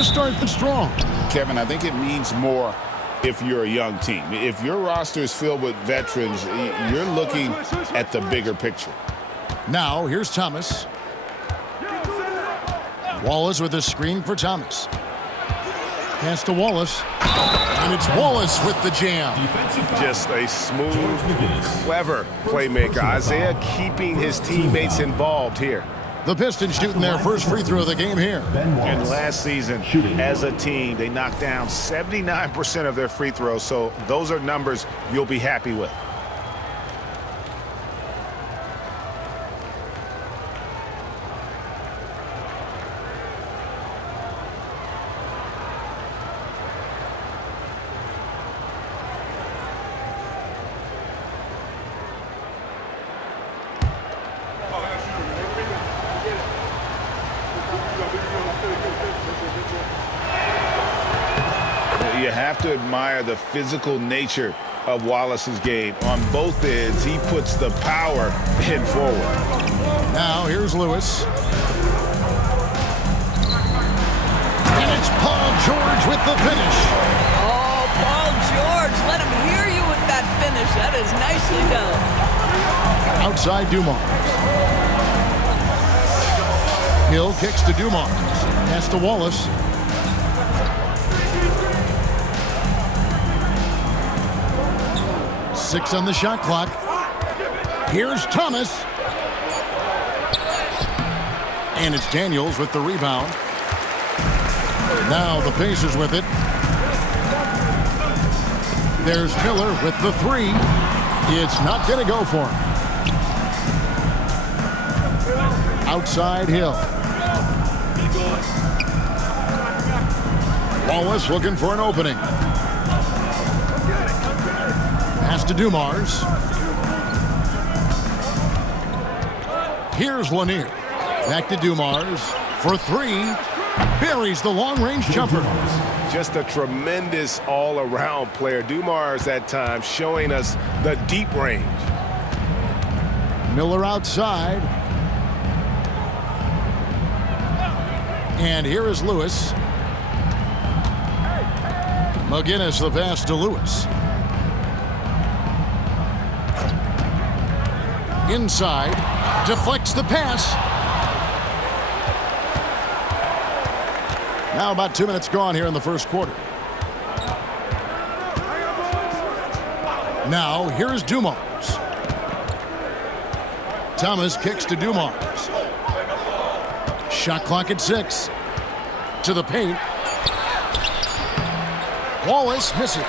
to start the strong. Kevin, I think it means more if you're a young team. If your roster is filled with veterans, you're looking at the bigger picture. Now, here's Thomas. Wallace with a screen for Thomas. Pass to Wallace. And it's Wallace with the jam. Just a smooth, clever playmaker. Isaiah keeping his teammates involved here. The Pistons shooting their first free throw of the game here. And last season, as a team, they knocked down 79% of their free throws, so those are numbers you'll be happy with. You have to admire the physical nature of Wallace's game. On both ends, he puts the power in forward. Now, here's Lewis. And it's Paul George with the finish. Oh, Paul George, let him hear you with that finish. That is nicely done. Outside Dumars. Hill kicks to Dumars. Pass to Wallace. Six on the shot clock. Here's Thomas. And it's Daniels with the rebound. Now the Pacers with it. There's Miller with the three. It's not going to go for him. Outside Hill. Wallace looking for an opening. Pass to Dumars. Here's Lanier. Back to Dumars for three. Buries the long-range jumper. Just a tremendous all-around player. Dumars at times showing us the deep range. Miller outside. And here is Lewis. McGinnis the pass to Lewis. Inside, deflects the pass. Now about 2 minutes gone here in the first quarter. Now here's Dumars. Thomas kicks to Dumars. Shot clock at 6. To the paint. Wallace misses.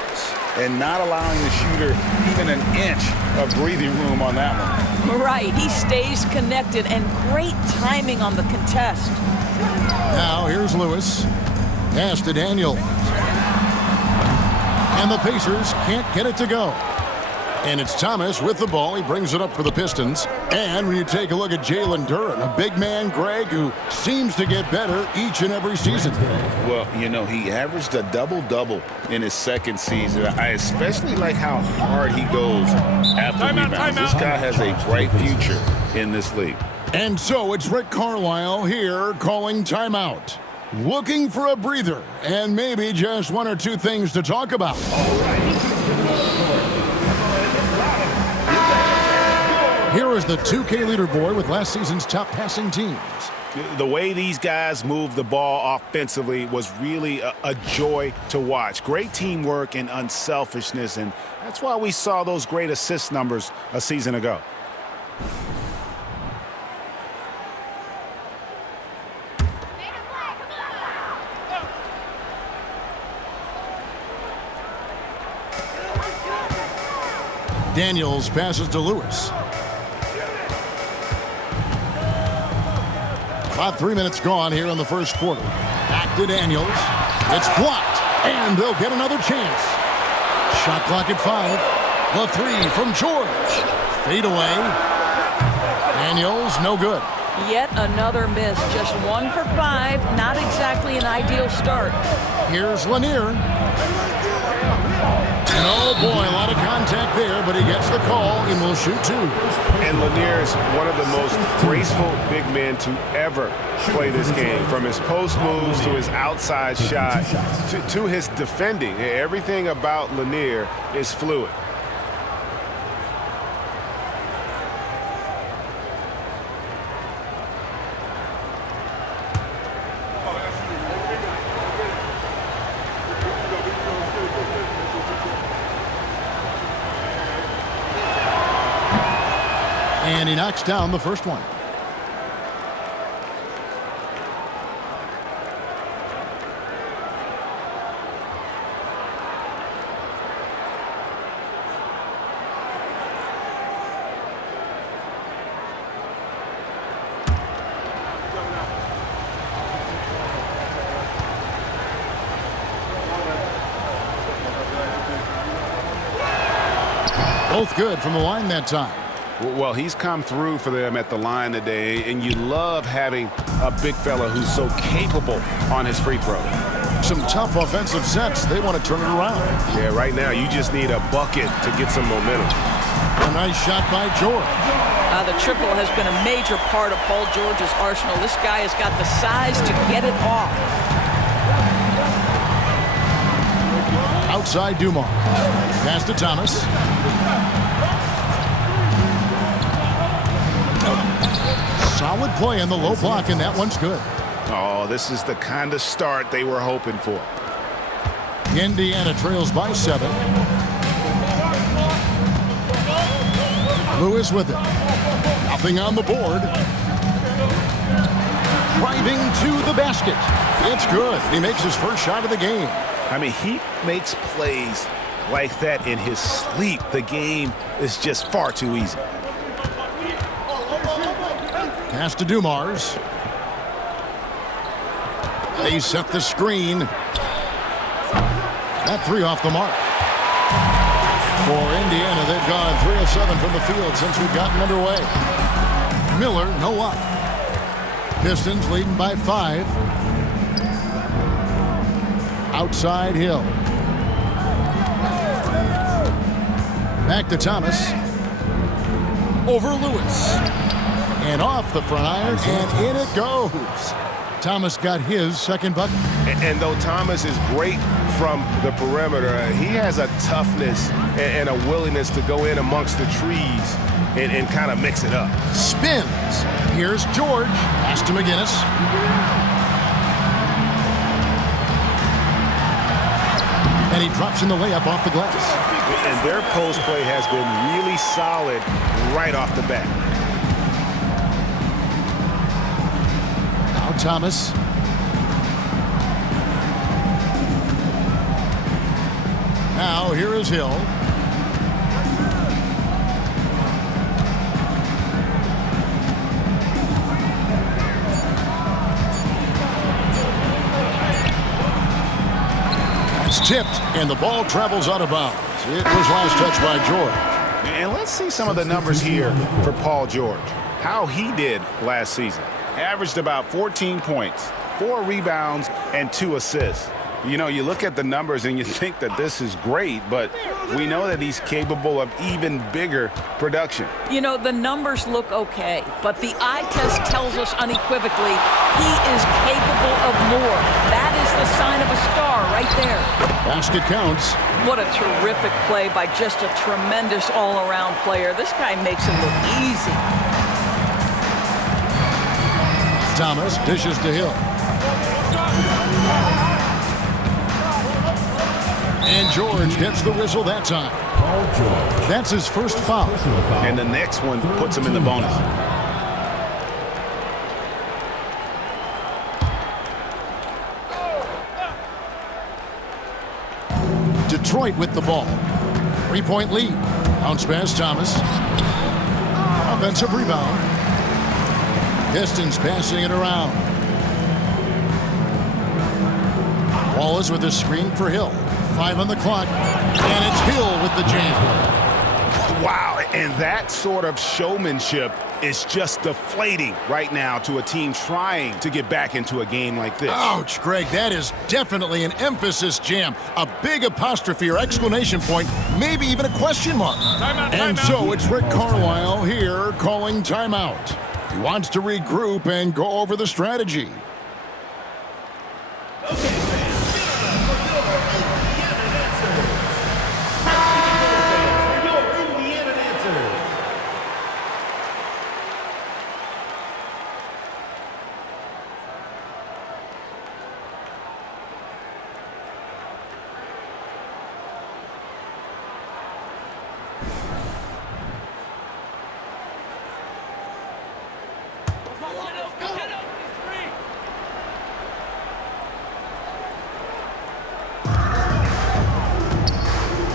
And not allowing the shooter even an inch of breathing room on that one. Right, he stays connected, and great timing on the contest. Now here's Lewis. Pass to Daniels. And the Pacers can't get it to go. And it's Thomas with the ball. He brings it up for the Pistons. And when you take a look at Jalen Duren, a big man, Greg, who seems to get better each and every season. Well, you know, he averaged a double-double in his second season. I especially like how hard he goes after rebounds. This guy has a bright future in this league. And so it's Rick Carlisle here calling timeout. Looking for a breather and maybe just one or two things to talk about. Here is the 2K leaderboard with last season's top passing teams. The way these guys move the ball offensively was really a joy to watch. Great teamwork and unselfishness, and that's why we saw those great assist numbers a season ago. Daniels passes to Lewis. About 3 minutes gone here in the first quarter. Back to Daniels. It's blocked, and they'll get another chance. Shot clock at 5. The three from George. Fade away. Daniels, no good. Yet another miss. Just 1 for 5. Not exactly an ideal start. Here's Lanier. And oh boy, a lot of contact there, but he gets the call and will shoot two. And Lanier is one of the most graceful big men to ever play this game. From his post moves to his outside shot to his defending. Everything about Lanier is fluid. And he knocks down the first one. Both good from the line that time. Well, he's come through for them at the line today, and you love having a big fella who's so capable on his free throw. Some tough offensive sets. They want to turn it around. Yeah, right now you just need a bucket to get some momentum. A nice shot by George. The triple has been a major part of Paul George's arsenal. This guy has got the size to get it off. Outside Dumars. Pass to Thomas. Solid play in the low block, and that one's good. Oh, this is the kind of start they were hoping for. Indiana trails by 7. Lewis with it. Nothing on the board. Driving to the basket. It's good. He makes his first shot of the game. I mean, he makes plays like that in his sleep. The game is just far too easy. Pass to Dumars. They set the screen. That three off the mark. For Indiana, they've gone 3 of 7 from the field since we've gotten underway. Miller, no up. Pistons leading by 5. Outside Hill. Back to Thomas. Over Lewis. And off the front iron, and in it goes. Thomas got his second bucket. And though Thomas is great from the perimeter, he has a toughness and a willingness to go in amongst the trees and kind of mix it up. Spins. Here's George. Pass to McGinnis. And he drops in the layup off the glass. And their post play has been really solid right off the bat. Now Thomas. Now here is Hill. That's tipped, and the ball travels out of bounds. It was last touched by George. And let's see some of the numbers here for Paul George. How he did last season. Averaged about 14 points, 4 rebounds, and 2 assists. You know, you look at the numbers and you think that this is great, but we know that he's capable of even bigger production. You know, the numbers look okay, but the eye test tells us unequivocally he is capable of more. That is the sign of a star right there. Basket counts. What a terrific play by just a tremendous all-around player. This guy makes it look easy. Thomas dishes to Hill. And George gets the whistle that time. That's his first foul. And the next one puts him in the bonus. Detroit with the ball. 3-point lead. Bounce pass Thomas. Offensive rebound. Pistons passing it around. Wallace with a screen for Hill. 5 on the clock, and it's Hill with the jam. Wow, and that sort of showmanship is just deflating right now to a team trying to get back into a game like this. Ouch, Greg, that is definitely an emphasis jam. A big apostrophe or exclamation point, maybe even a question mark. And so it's Rick Carlisle here calling timeout. He wants to regroup and go over the strategy.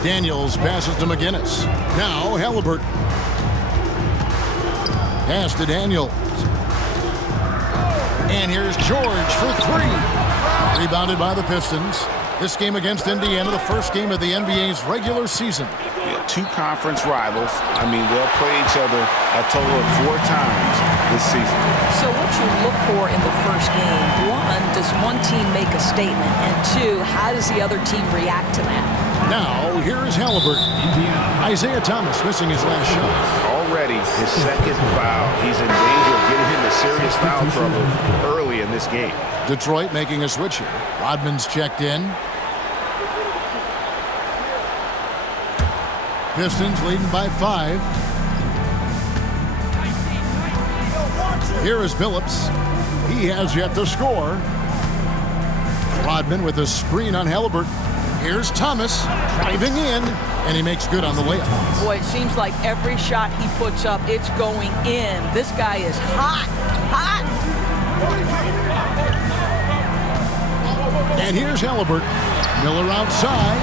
Daniels passes to McGinnis. Now Halliburton. Pass to Daniels. And here's George for three. Rebounded by the Pistons. This game against Indiana, the first game of the NBA's regular season. Yeah, two conference rivals. I mean, they'll play each other a total of 4 times this season. So what you look for in the first game, one, does one team make a statement? And two, how does the other team react to that? Now, here is Halliburton. Isaiah Thomas missing his last shot. Already his second foul. He's in danger of getting into serious foul trouble early in this game. Detroit making a switch here. Rodman's checked in. Pistons leading by 5. Here is Billups. He has yet to score. Rodman with a screen on Halliburton. Here's Thomas driving in, and he makes good on the layup. Boy, it seems like every shot he puts up, it's going in. This guy is hot, hot. And here's Halliburton. Miller outside.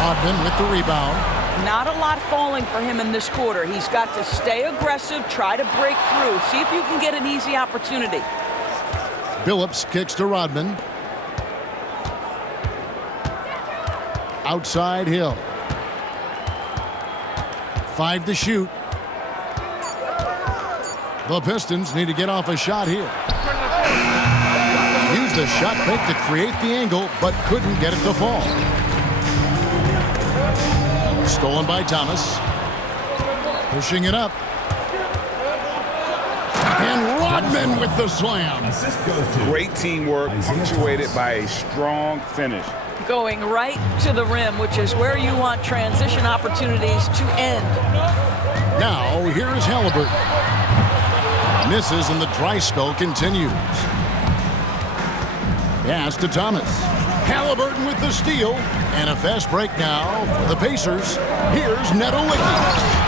Rodman with the rebound. Not a lot falling for him in this quarter. He's got to stay aggressive, try to break through, see if you can get an easy opportunity. Billups kicks to Rodman. Outside Hill. 5 to shoot. The Pistons need to get off a shot here. Used the shot fake to create the angle, but couldn't get it to fall. Stolen by Thomas. Pushing it up. And Rodman with the slam. Great teamwork, punctuated by a strong finish. Going right to the rim, which is where you want transition opportunities to end. Now, here is Halliburton. Misses and the dry spell continues. Pass to Thomas. Halliburton with the steal. And a fast break now for the Pacers. Here's Nedolicki.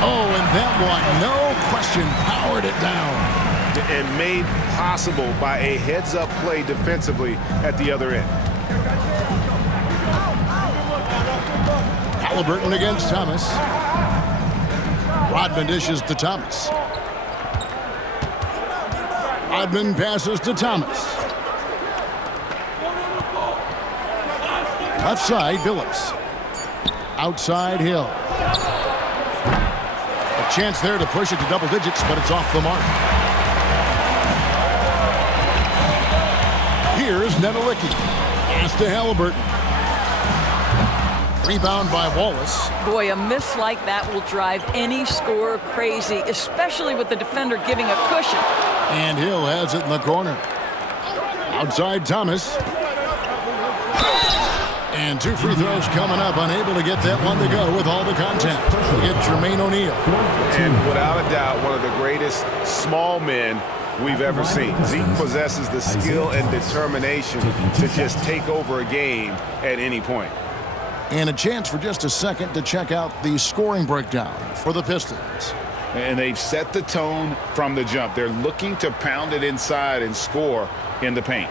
Oh, and that one, no question, powered it down. And made possible by a heads-up play defensively at the other end. Halliburton against Thomas. Rodman dishes to Thomas. Rodman passes to Thomas. Left side, Billups. Outside Hill. A chance there to push it to double digits, but it's off the mark. Here's Nedolicki. Pass to Halliburton. Rebound by Wallace. Boy, a miss like that will drive any scorer crazy, especially with the defender giving a cushion. And Hill has it in the corner. Outside Thomas. And 2 free throws coming up, unable to get that one to go with all the contact. We get Jermaine O'Neal. And without a doubt, one of the greatest small men we've ever seen. Zeke possesses the skill and determination to just take over a game at any point. And a chance for just a second to check out the scoring breakdown for the Pistons. And they've set the tone from the jump. They're looking to pound it inside and score in the paint.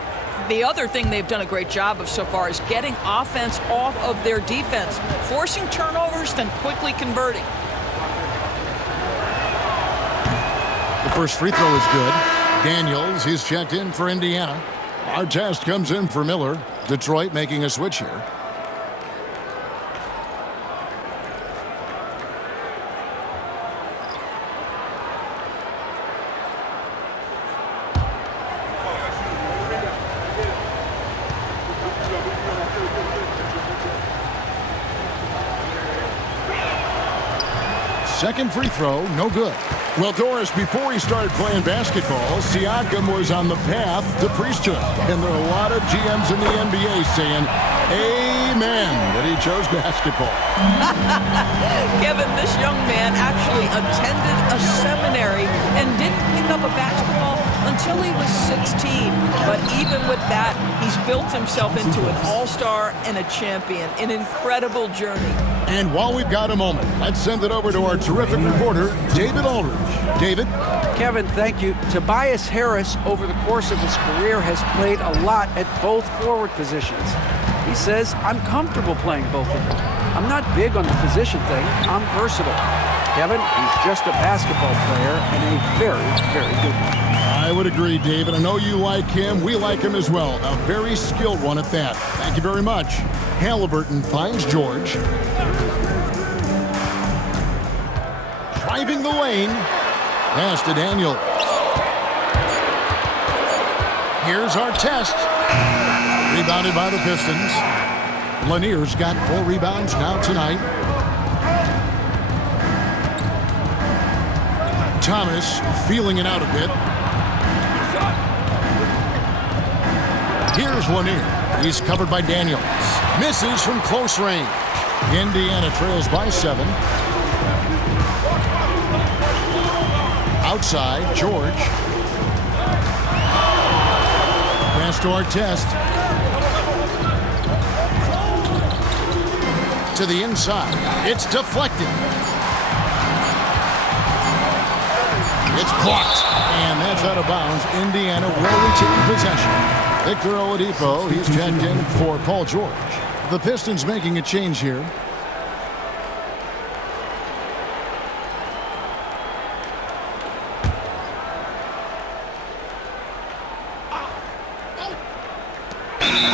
The other thing they've done a great job of so far is getting offense off of their defense, forcing turnovers, then quickly converting. The first free throw is good. Daniels, he's checked in for Indiana. Artest comes in for Miller. Detroit making a switch here. Second free throw, no good. Well, Doris, before he started playing basketball, Siakam was on the path to priesthood. And there are a lot of GMs in the NBA saying, amen, that he chose basketball. Kevin, this young man actually attended a seminary and didn't pick up a basketball until he was 16. But even with that, he's built himself into an all-star and a champion. An incredible journey. And while we've got a moment, let's send it over to our terrific reporter, David Aldridge. David? Kevin, thank you. Tobias Harris, over the course of his career, has played a lot at both forward positions. He says, I'm comfortable playing both of them. I'm not big on the position thing. I'm versatile. Kevin, he's just a basketball player and a very, very good one. I would agree, David. I know you like him. We like him as well. A very skilled one at that. Thank you very much. Halliburton finds George. Driving the lane. Pass to Daniel. Here's our test. Rebounded by the Pistons. Lanier's got 4 rebounds now tonight. Thomas feeling it out a bit. Here's Lanier. He's covered by Daniels. Misses from close range. Indiana trails by 7. Outside, George. Pass to our test. To the inside. It's deflected. It's blocked. And that's out of bounds. Indiana will retain possession. Victor Oladipo, he's checked in for Paul George. The Pistons making a change here.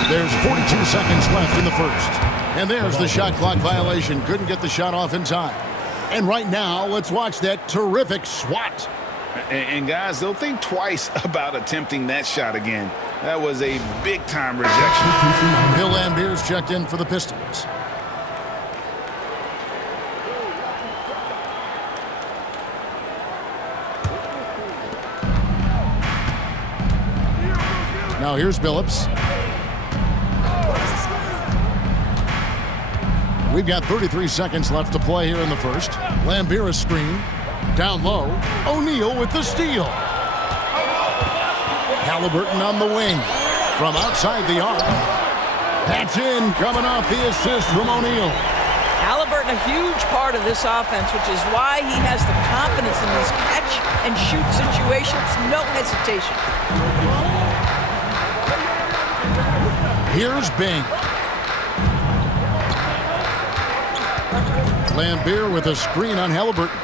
There's 42 seconds left in the first. And there's the shot clock violation. Couldn't get the shot off in time. And right now, let's watch that terrific swat. And guys, they'll think twice about attempting that shot again. That was a big-time rejection. Bill Lambier's checked in for the Pistons. Now here's Billups. We've got 33 seconds left to play here in the first. Lambier a screen. Down low. O'Neal with the steal. Halliburton on the wing. From outside the arc. That's in, coming off the assist from O'Neal. Halliburton, a huge part of this offense, which is why he has the confidence in these catch-and-shoot situations. No hesitation. Here's Bing. Lambier with a screen on Halliburton.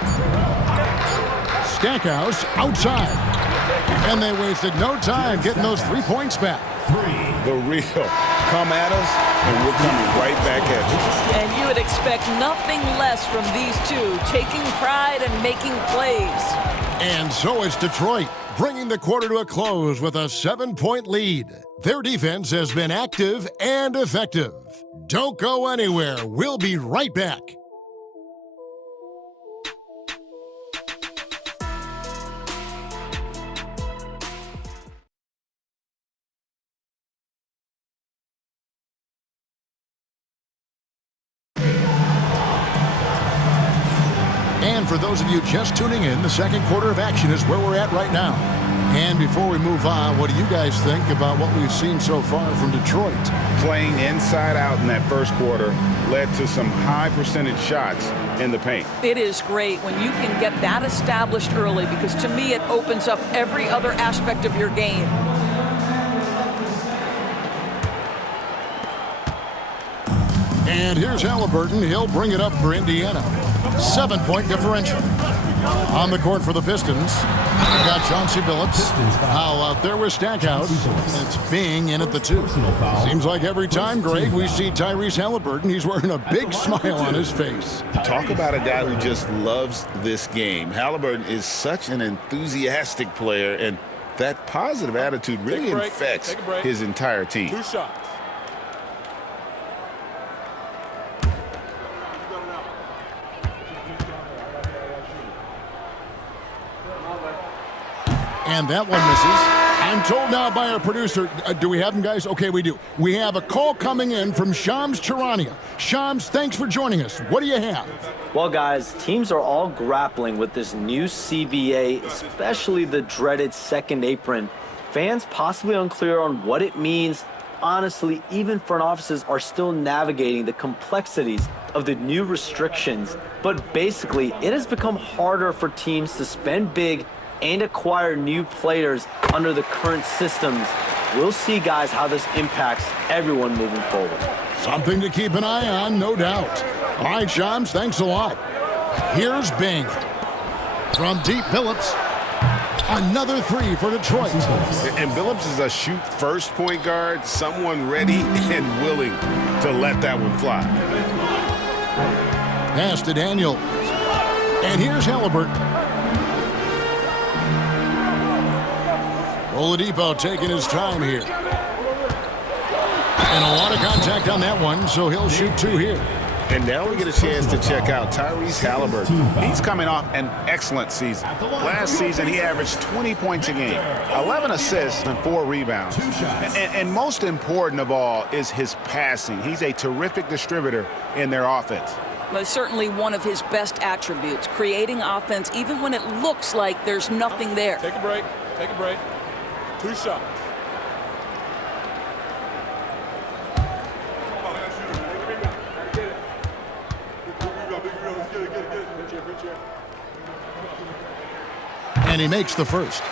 Stackhouse outside. And they wasted no time getting those 3 points back. The real come at us, and we're coming right back at you. And you would expect nothing less from these two, taking pride and making plays. And so it's Detroit, bringing the quarter to a close with a 7-point lead. Their defense has been active and effective. Don't go anywhere. We'll be right back. And for those of you just tuning in, the second quarter of action is where we're at right now. And before we move on, what do you guys think about what we've seen so far from Detroit? Playing inside out in that first quarter led to some high percentage shots in the paint. It is great when you can get that established early, because to me it opens up every other aspect of your game. And here's Halliburton. He'll bring it up for Indiana. 7-point differential. On the court for the Pistons, we've got Chauncey Billups. How out there with Stackhouse. It's Bing in at the 2. Seems like every time, Greg, we see Tyrese Halliburton, he's wearing a big smile on his face. Talk about a guy who just loves this game. Halliburton is such an enthusiastic player, and that positive attitude really infects his entire team. 2 shots. And that one misses. I'm told now by our producer, do we have him, guys? Okay, we do. We have a call coming in from Shams Charania. Shams, thanks for joining us. What do you have? Well, guys, teams are all grappling with this new CBA, especially the dreaded second apron. Fans possibly unclear on what it means. Honestly, even front offices are still navigating the complexities of the new restrictions. But basically, it has become harder for teams to spend big and acquire new players under the current systems. We'll see, guys, how this impacts everyone moving forward. Something to keep an eye on, no doubt. All right, Shams, thanks a lot. Here's Bing. From deep, Billups. Another three for Detroit. And Billups is a shoot-first point guard, someone ready and willing to let that one fly. Pass to Daniels. And here's Halliburton. Oladipo taking his time here. And a lot of contact on that one, so he'll shoot two here. And now we get a chance to check out Tyrese Halliburton. He's coming off an excellent season. Last season, he averaged 20 points a game, 11 assists, and 4 rebounds. And most important of all is his passing. He's a terrific distributor in their offense. Well, certainly one of his best attributes, creating offense even when it looks like there's nothing there. Take a break. Take a break. 2 shots. And he makes the first.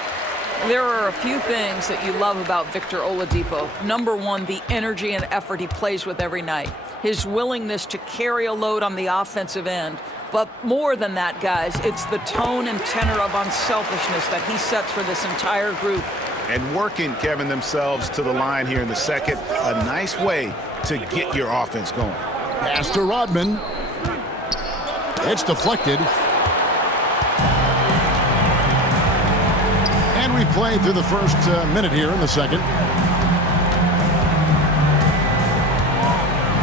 There are a few things that you love about Victor Oladipo. Number one, the energy and effort he plays with every night. His willingness to carry a load on the offensive end. But more than that, guys, it's the tone and tenor of unselfishness that he sets for this entire group. And working, Kevin, themselves to the line here in the second. A nice way to get your offense going. Pass to Rodman. It's deflected. And we've played through the first minute here in the second.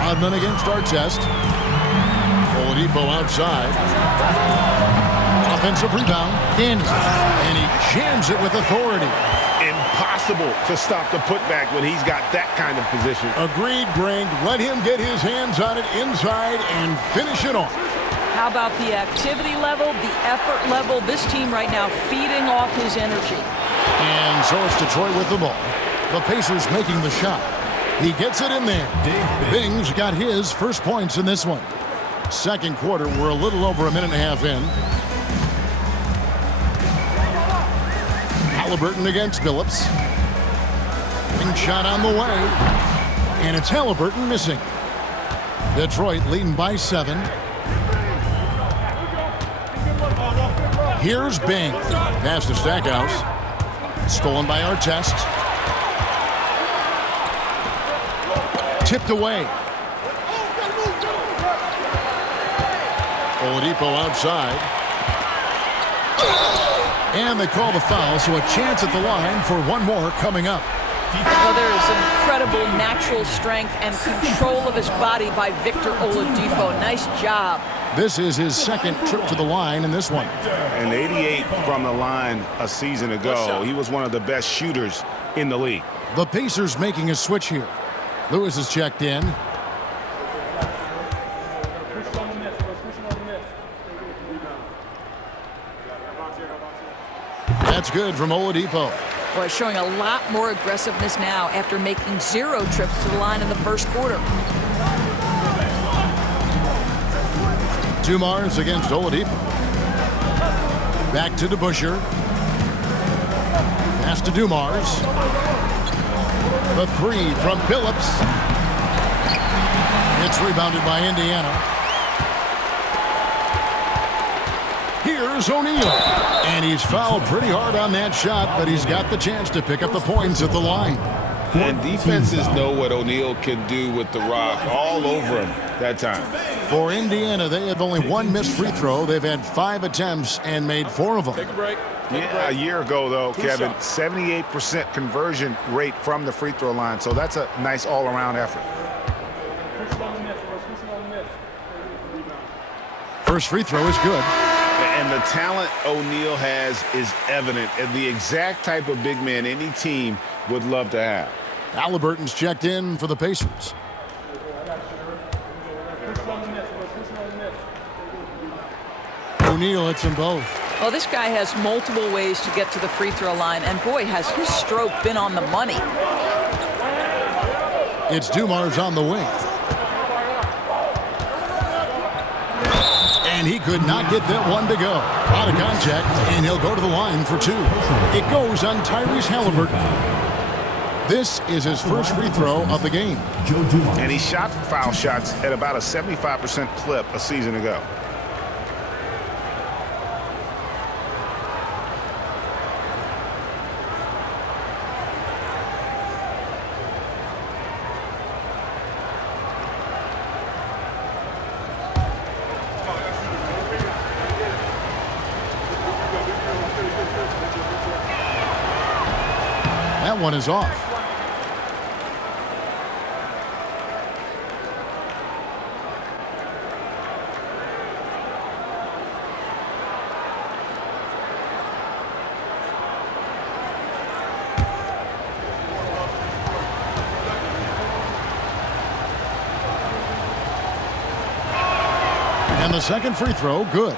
Rodman against Artest. Oladipo outside. Offensive rebound. In. And he jams it with authority. Impossible to stop the putback when he's got that kind of position. Agreed, Greg. Let him get his hands on it inside and finish it off. How about the activity level, the effort level? This team right now feeding off his energy. And so it's Detroit with the ball. The Pacers making the shot. He gets it in there. Bing's got his first points in this one. Second quarter, we're a little over a minute and a half in. Halliburton against Billups. Wing shot on the way. And it's Halliburton missing. Detroit leading by 7. Here's Bing. Pass to Stackhouse. Stolen by Artest. Tipped away. Oladipo outside. And they call the foul, so a chance at the line for one more coming up. Well, there is incredible natural strength and control of his body by Victor Oladipo. Nice job. This is his second trip to the line in this one. And 88 from the line a season ago. He was one of the best shooters in the league. The Pacers making a switch here. Lewis is checked in. That's good from Oladipo. Boy, showing a lot more aggressiveness now after making 0 trips to the line in the first quarter. Dumars against Oladipo. Back to DeBusschere. Pass to Dumars. The three from Billups. It's rebounded by Indiana. Here's O'Neal. And he's fouled pretty hard on that shot, but he's got the chance to pick up the points at the line. And defenses know what O'Neal can do with the rock all over him that time. For Indiana, they have only one missed free throw. They've had 5 attempts and made 4 of them. Take a break. Yeah, a year ago, though, Kevin, 78% conversion rate from the free throw line. So that's a nice all-around effort. First free throw is good. And the talent O'Neal has is evident, and the exact type of big man any team would love to have. Halliburton's checked in for the Pacers. O'Neal hits them both. Well, this guy has multiple ways to get to the free throw line, and boy, has his stroke been on the money. It's Dumars on the wing. And he could not get that one to go. Out of contact, and he'll go to the line for 2. It goes on Tyrese Halliburton. This is his first free throw of the game. And he shot foul shots at about a 75% clip a season ago. That one is off. And the second free throw, good.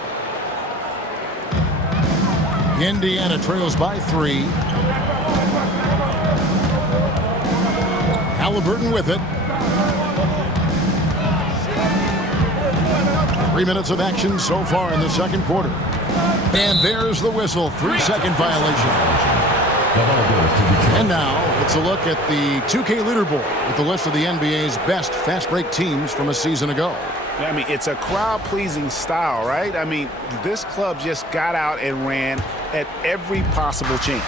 Indiana trails by 3. Halliburton with it. 3 minutes of action so far in the second quarter. And there's the whistle. 3-second violation. And now it's a look at the 2K leaderboard with the list of the NBA's best fast break teams from a season ago. I mean, it's a crowd-pleasing style, right? I mean, this club just got out and ran at every possible chance.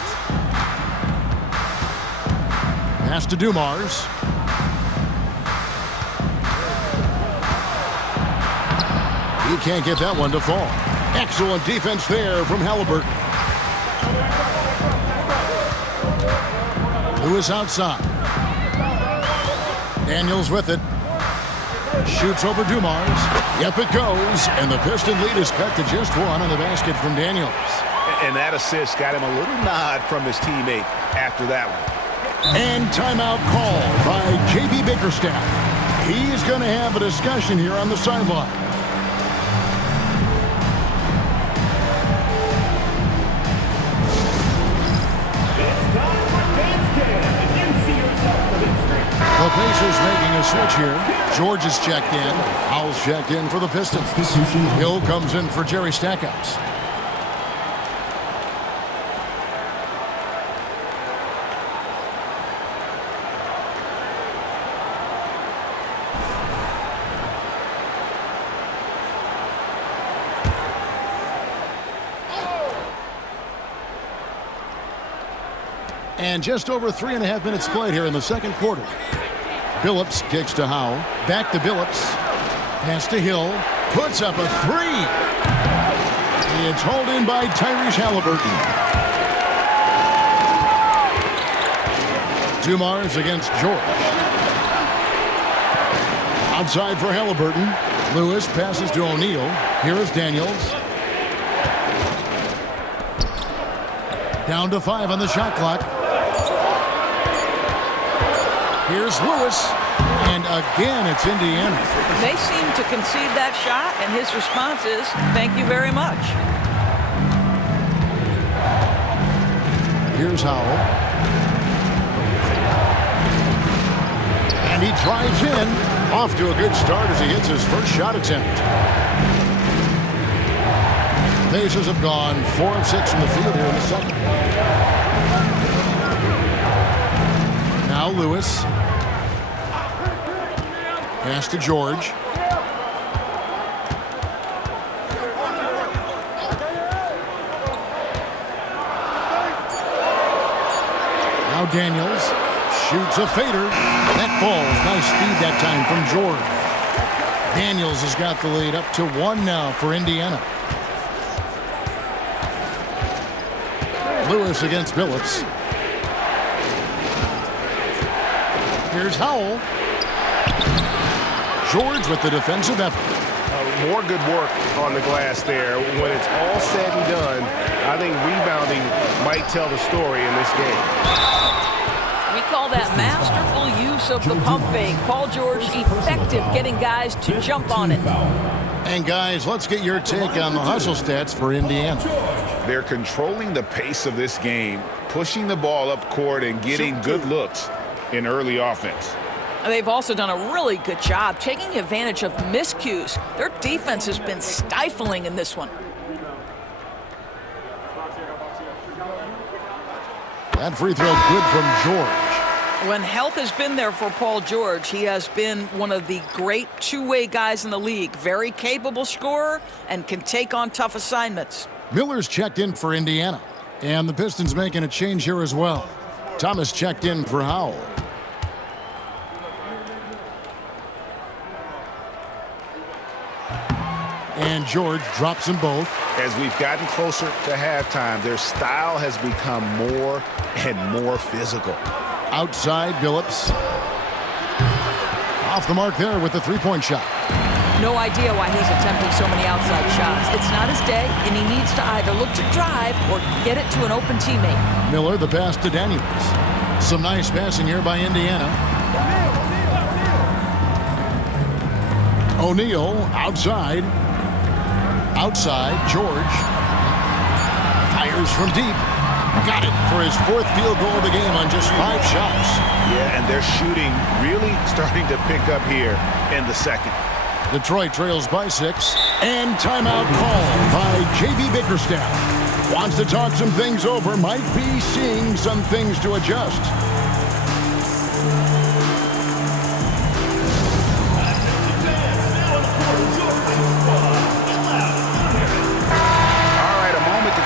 Pass to Dumars. He can't get that one to fall. Excellent defense there from Halliburton. Lewis outside. Daniels with it. Shoots over Dumars. Yep, it goes. And the Piston lead is cut to just 1 on the basket from Daniels. And that assist got him a little nod from his teammate after that one. And timeout called by J.B. Bickerstaff. He's going to have a discussion here on the sideline. The Pacers making a switch here. George is checked in. Howell's checked in for the Pistons. Hill comes in for Jerry Stackhouse. And just over 3.5 minutes played here in the second quarter. Billups kicks to Howell. Back to Billups. Pass to Hill. Puts up a 3. It's hauled in by Tyrese Halliburton. Dumars against George. Outside for Halliburton. Lewis passes to O'Neal. Here is Daniels. Down to 5 on the shot clock. Here's Lewis, and again it's Indiana. They seem to concede that shot, and his response is, thank you very much. Here's Howell. And he drives in. Off to a good start as he hits his first shot attempt. The Pacers have gone 4 of 6 from the field here in the second. Now Lewis. Pass to George. Now Daniels shoots a fader. That falls. Nice feed that time from George. Daniels has got the lead up to 1 now for Indiana. Lewis against Billups. Here's Howell. George with the defensive effort. More good work on the glass there. When it's all said and done, I think rebounding might tell the story in this game. We call that masterful use of the pump fake. Paul George effective getting guys to jump on it. And guys, let's get your take on the hustle stats for Indiana. They're controlling the pace of this game, pushing the ball up court and getting good looks in early offense. They've also done a really good job taking advantage of miscues. Their defense has been stifling in this one. That free throw good from George. When health has been there for Paul George, he has been one of the great two-way guys in the league. Very capable scorer and can take on tough assignments. Miller's checked in for Indiana. And the Pistons making a change here as well. Thomas checked in for Howell. And George drops them both. As we've gotten closer to halftime, their style has become more and more physical. Outside, Billups. Off the mark there with the three-point shot. No idea why he's attempting so many outside shots. It's not his day, and he needs to either look to drive or get it to an open teammate. Miller, the pass to Daniels. Some nice passing here by Indiana. O'Neal outside. Outside, George. Fires from deep. Got it for his fourth field goal of the game on just 5 shots. Yeah, and their shooting really starting to pick up here in the second. Detroit trails by 6. And timeout called by J.B. Bickerstaff. Wants to talk some things over. Might be seeing some things to adjust.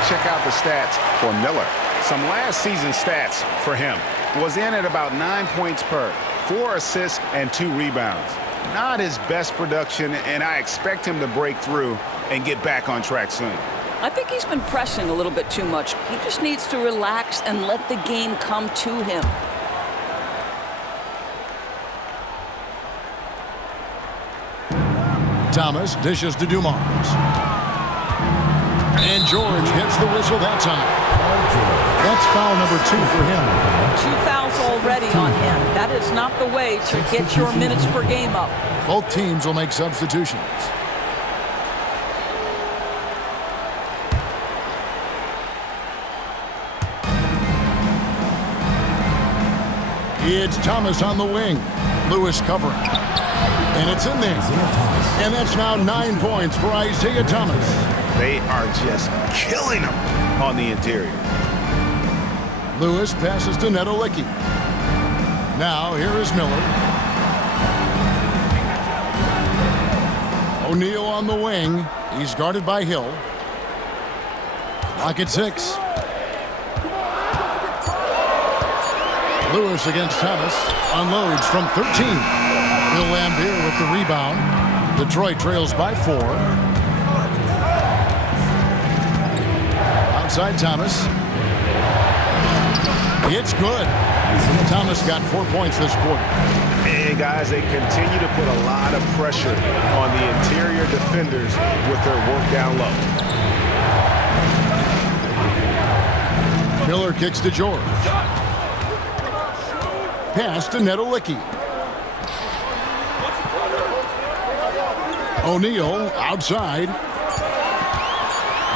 Check out the stats for Miller. Some last season stats for him. Was in at about 9 points per, 4 assists and 2 rebounds. Not his best production, and I expect him to break through and get back on track soon. I think he's been pressing a little bit too much. He just needs to relax and let the game come to him. Thomas dishes to Dumars. And George hits the whistle that time. That's foul number 2 for him. 2 fouls already on him. That is not the way to get your minutes per game up. Both teams will make substitutions. It's Thomas on the wing. Lewis covering. And it's in there. And that's now 9 points for Isaiah Thomas. They are just killing him on the interior. Lewis passes to Nedolicki. Now here is Miller. O'Neal on the wing. He's guarded by Hill. Clock at 6. Lewis against Thomas. Unloads from 13. Bill Lambier with the rebound. Detroit trails by 4. Outside Thomas. It's good. Thomas got 4 points this quarter. And guys, they continue to put a lot of pressure on the interior defenders with their work down low. Miller kicks to George. Pass to Nedolicki. O'Neal outside.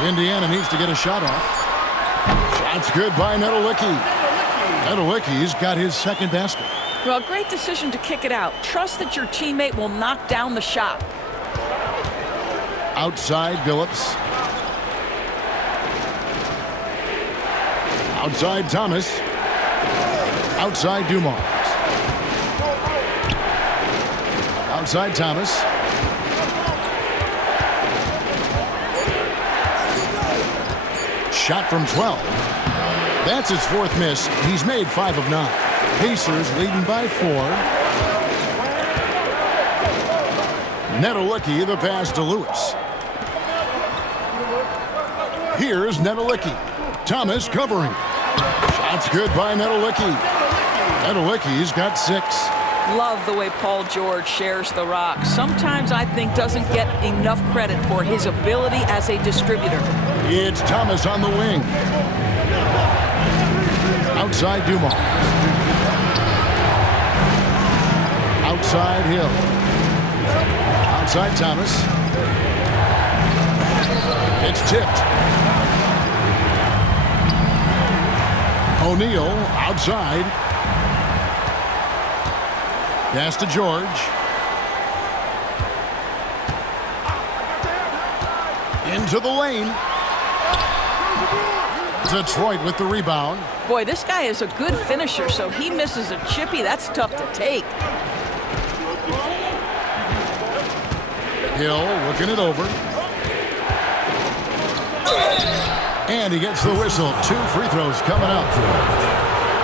Indiana needs to get a shot off. Shot's good by Nedolicki. Nedolicki's got his second basket. Well, great decision to kick it out. Trust that your teammate will knock down the shot. Outside Billups. Outside Thomas. Outside Dumars. Outside Thomas. Shot from 12. That's his 4th miss. He's made 5 of 9. Pacers leading by 4. Nedolicki, the pass to Lewis. Here's Nedolicki. Thomas covering. Shot's good by Nedolicki. Nedolicki's got 6. Love the way Paul George shares the rock. Sometimes I think doesn't get enough credit for his ability as a distributor. It's Thomas on the wing. Outside Dumont. Outside Hill. Outside Thomas. It's tipped. O'Neal outside. Pass to George. Into the lane. Detroit with the rebound. Boy, this guy is a good finisher, so he misses a chippy. That's tough to take. Hill looking it over. And he gets the whistle. 2 free throws coming up.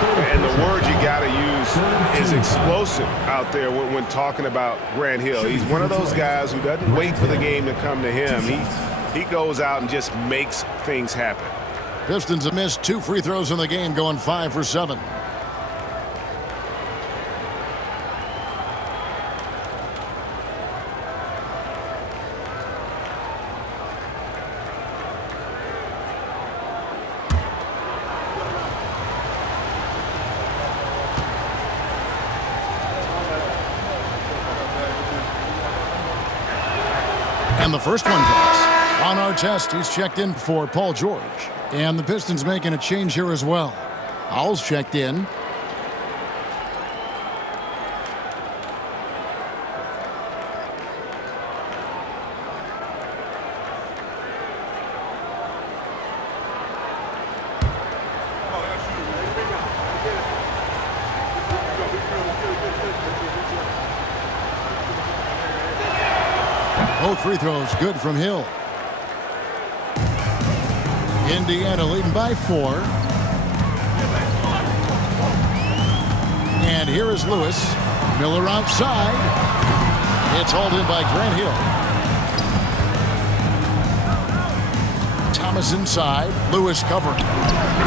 And the word you got to use is explosive out there when talking about Grant Hill. He's one of those guys who doesn't wait for the game to come to him. He goes out and just makes things happen. Pistons have missed 2 free throws in the game, going 5 for 7. And the first one drops. On our test, he's checked in for Paul George. And the Pistons making a change here as well. Howell's checked in. Both free throws good from Hill. Indiana leading by 4. And here is Lewis. Miller outside. It's hauled in by Grant Hill. Thomas inside. Lewis covering.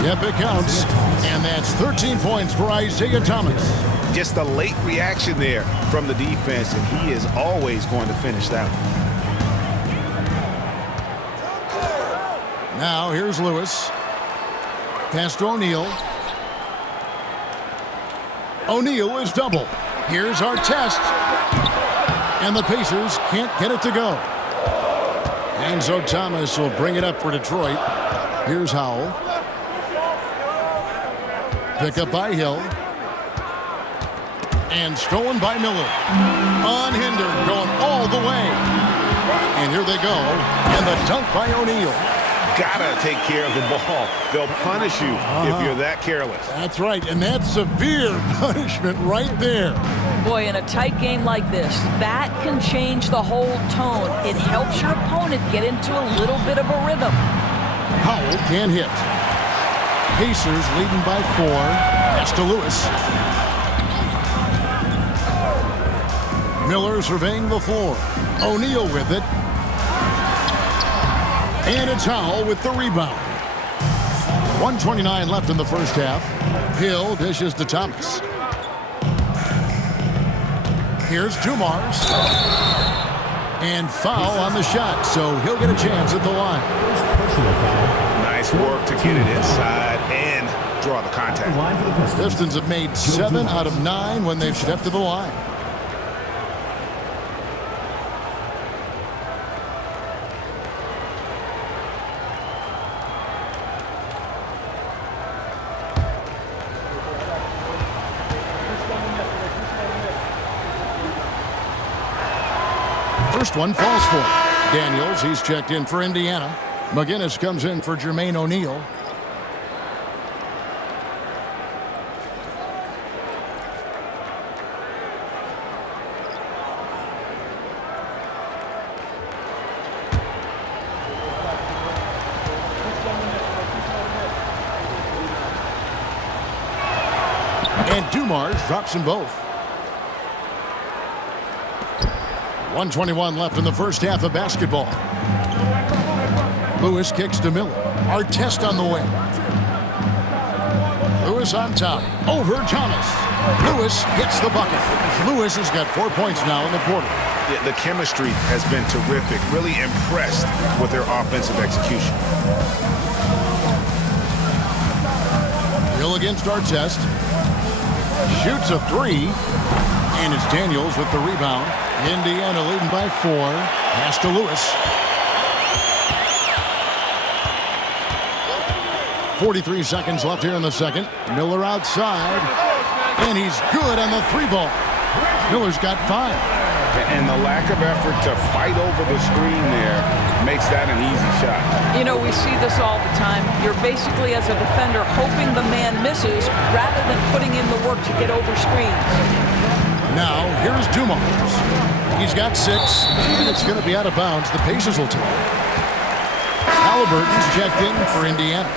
Yep, it counts. And that's 13 points for Isaiah Thomas. Just a late reaction there from the defense, and he is always going to finish that one. Now here's Lewis. Pass to O'Neal. O'Neal is double. Here's our test. And the Pacers can't get it to go. And so Thomas will bring it up for Detroit. Here's Howell. Pick up by Hill. And stolen by Miller. Unhindered, going all the way. And here they go. And the dunk by O'Neal. Gotta take care of the ball. They'll punish you if you're that careless. That's right, and that's severe punishment right there. Boy, in a tight game like this, that can change the whole tone. It helps your opponent get into a little bit of a rhythm. Howell can't hit. Pacers leading by 4. Pass to Lewis. Miller surveying the floor. O'Neal with it. And it's Howell with the rebound. 1:29 left in the first half. Hill dishes to Thomas. Here's Dumars. And foul on the shot, so he'll get a chance at the line. Nice work to get it inside and draw the contact. Pistons have made 7 out of 9 when they've stepped to the line. First one falls for Daniels. He's checked in for Indiana. McGinnis comes in for Jermaine O'Neal. And Dumars drops them both. 1:21 left in the first half of basketball. Lewis kicks to Miller. Artest on the wing. Lewis on top. Over Thomas. Lewis gets the bucket. Lewis has got 4 points now in the quarter. Yeah, the chemistry has been terrific. Really impressed with their offensive execution. Hill against Artest. Shoots a three. And it's Daniels with the rebound. Indiana leading by 4. Pass to Lewis. 43 seconds left here in the second. Miller outside. And he's good on the 3-ball. Miller's got 5. And the lack of effort to fight over the screen there makes that an easy shot. You know, we see this all the time. You're basically, as a defender, hoping the man misses rather than putting in the work to get over screens. Now, here's Dumars. He's got 6, and it's going to be out of bounds. The Pacers will take it. Halliburton's checked in for Indiana.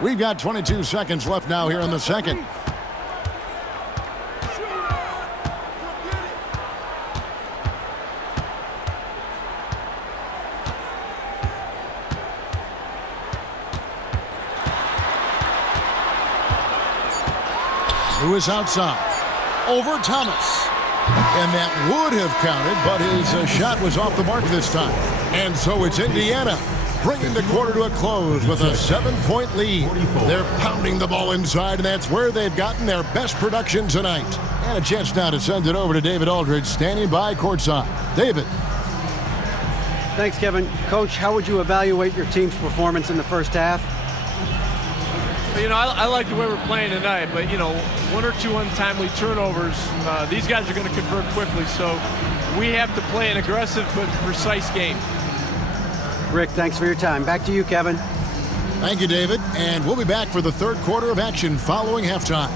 We've got 22 seconds left now here in the second. Lewis outside. Over Thomas. And that would have counted, but his shot was off the mark this time. And so it's Indiana bringing the quarter to a close with a 7-point lead. They're pounding the ball inside, and that's where they've gotten their best production tonight. And a chance now to send it over to David Aldridge, standing by courtside. David. Thanks, Kevin. Coach, how would you evaluate your team's performance in the first half? You know, I like the way we're playing tonight, but, you know, 1 or 2 untimely turnovers, these guys are going to convert quickly, so we have to play an aggressive but precise game. Rick, thanks for your time. Back to you, Kevin. Thank you, David. And we'll be back for the third quarter of action following halftime.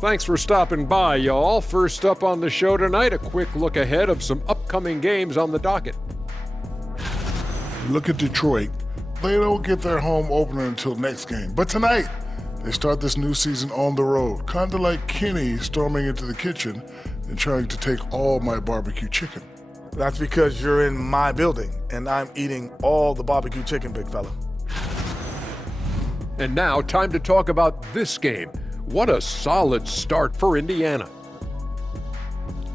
Thanks for stopping by, y'all. First up on the show tonight, a quick look ahead of some upcoming games on the docket. Look at Detroit. They don't get their home opener until next game. But tonight, they start this new season on the road, kind of like Kenny storming into the kitchen and trying to take all my barbecue chicken. That's because you're in my building, and I'm eating all the barbecue chicken, big fella. And now, time to talk about this game. What a solid start for Indiana.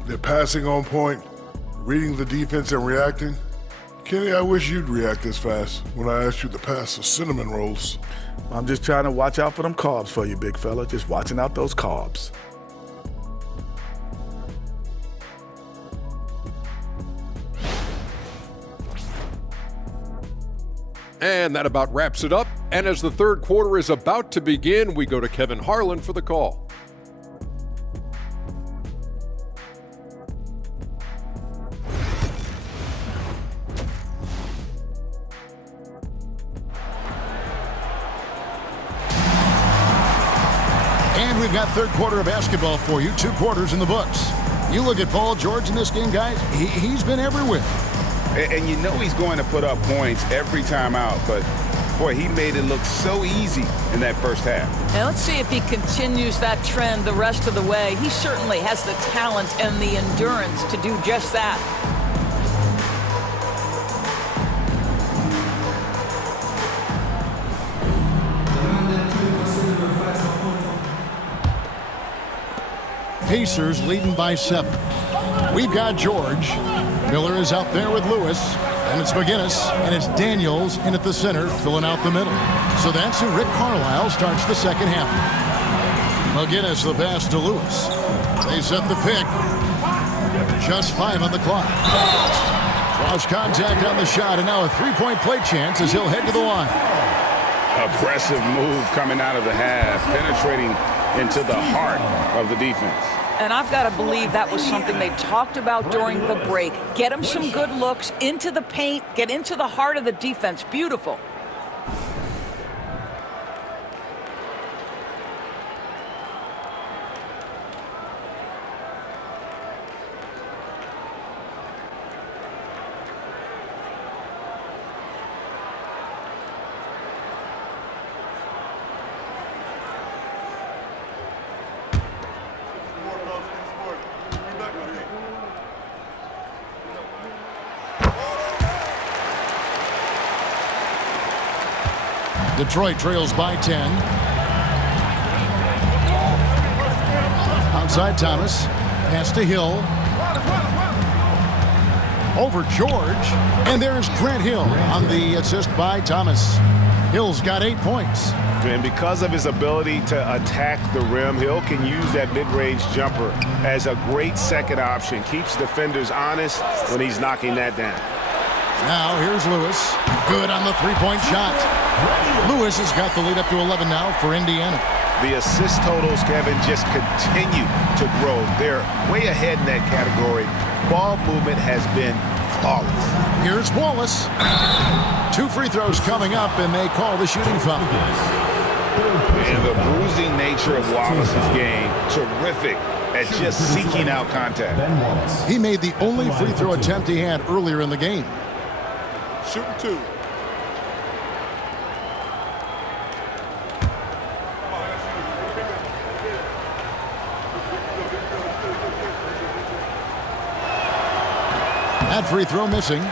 They're passing on point, reading the defense and reacting. Kenny, I wish you'd react this fast when I asked you to pass the cinnamon rolls. I'm just trying to watch out for them carbs for you, big fella. Just watching out those carbs. And that about wraps it up. And as the third quarter is about to begin, we go to Kevin Harlan for the call. And we've got third quarter of basketball for you. 2 quarters in the books. You look at Paul George in this game, guys. He's been everywhere. And you know he's going to put up points every time out, but boy, he made it look so easy in that first half. Now let's see if he continues that trend the rest of the way. He certainly has the talent and the endurance to do just that. Pacers leading by 7. We've got George. Miller is out there with Lewis. And it's McGinnis, and it's Daniels in at the center, filling out the middle. So that's who Rick Carlisle starts the second half. McGinnis the pass to Lewis. They set the pick. Just 5 on the clock. Cross contact on the shot, and now a 3-point play chance as he'll head to the line. Aggressive move coming out of the half, penetrating into the heart of the defense. And I've got to believe that was something they talked about during the break. Get him some good looks into the paint, get into the heart of the defense. Beautiful. Detroit trails by 10. Outside Thomas. Pass to Hill. Over George. And there's Grant Hill on the assist by Thomas. Hill's got 8 points. And because of his ability to attack the rim, Hill can use that mid-range jumper as a great second option. Keeps defenders honest when he's knocking that down. Now here's Lewis. Good on the three-point shot. Lewis has got the lead up to 11 now for Indiana. The assist totals, Kevin, just continue to grow. They're way ahead in that category. Ball movement has been flawless. Here's Wallace. 2 free throws coming up, and they call the shooting foul. And the bruising nature of Wallace's game, terrific at just seeking out contact. He made the only free throw attempt he had earlier in the game. Shooting 2. That free throw missing.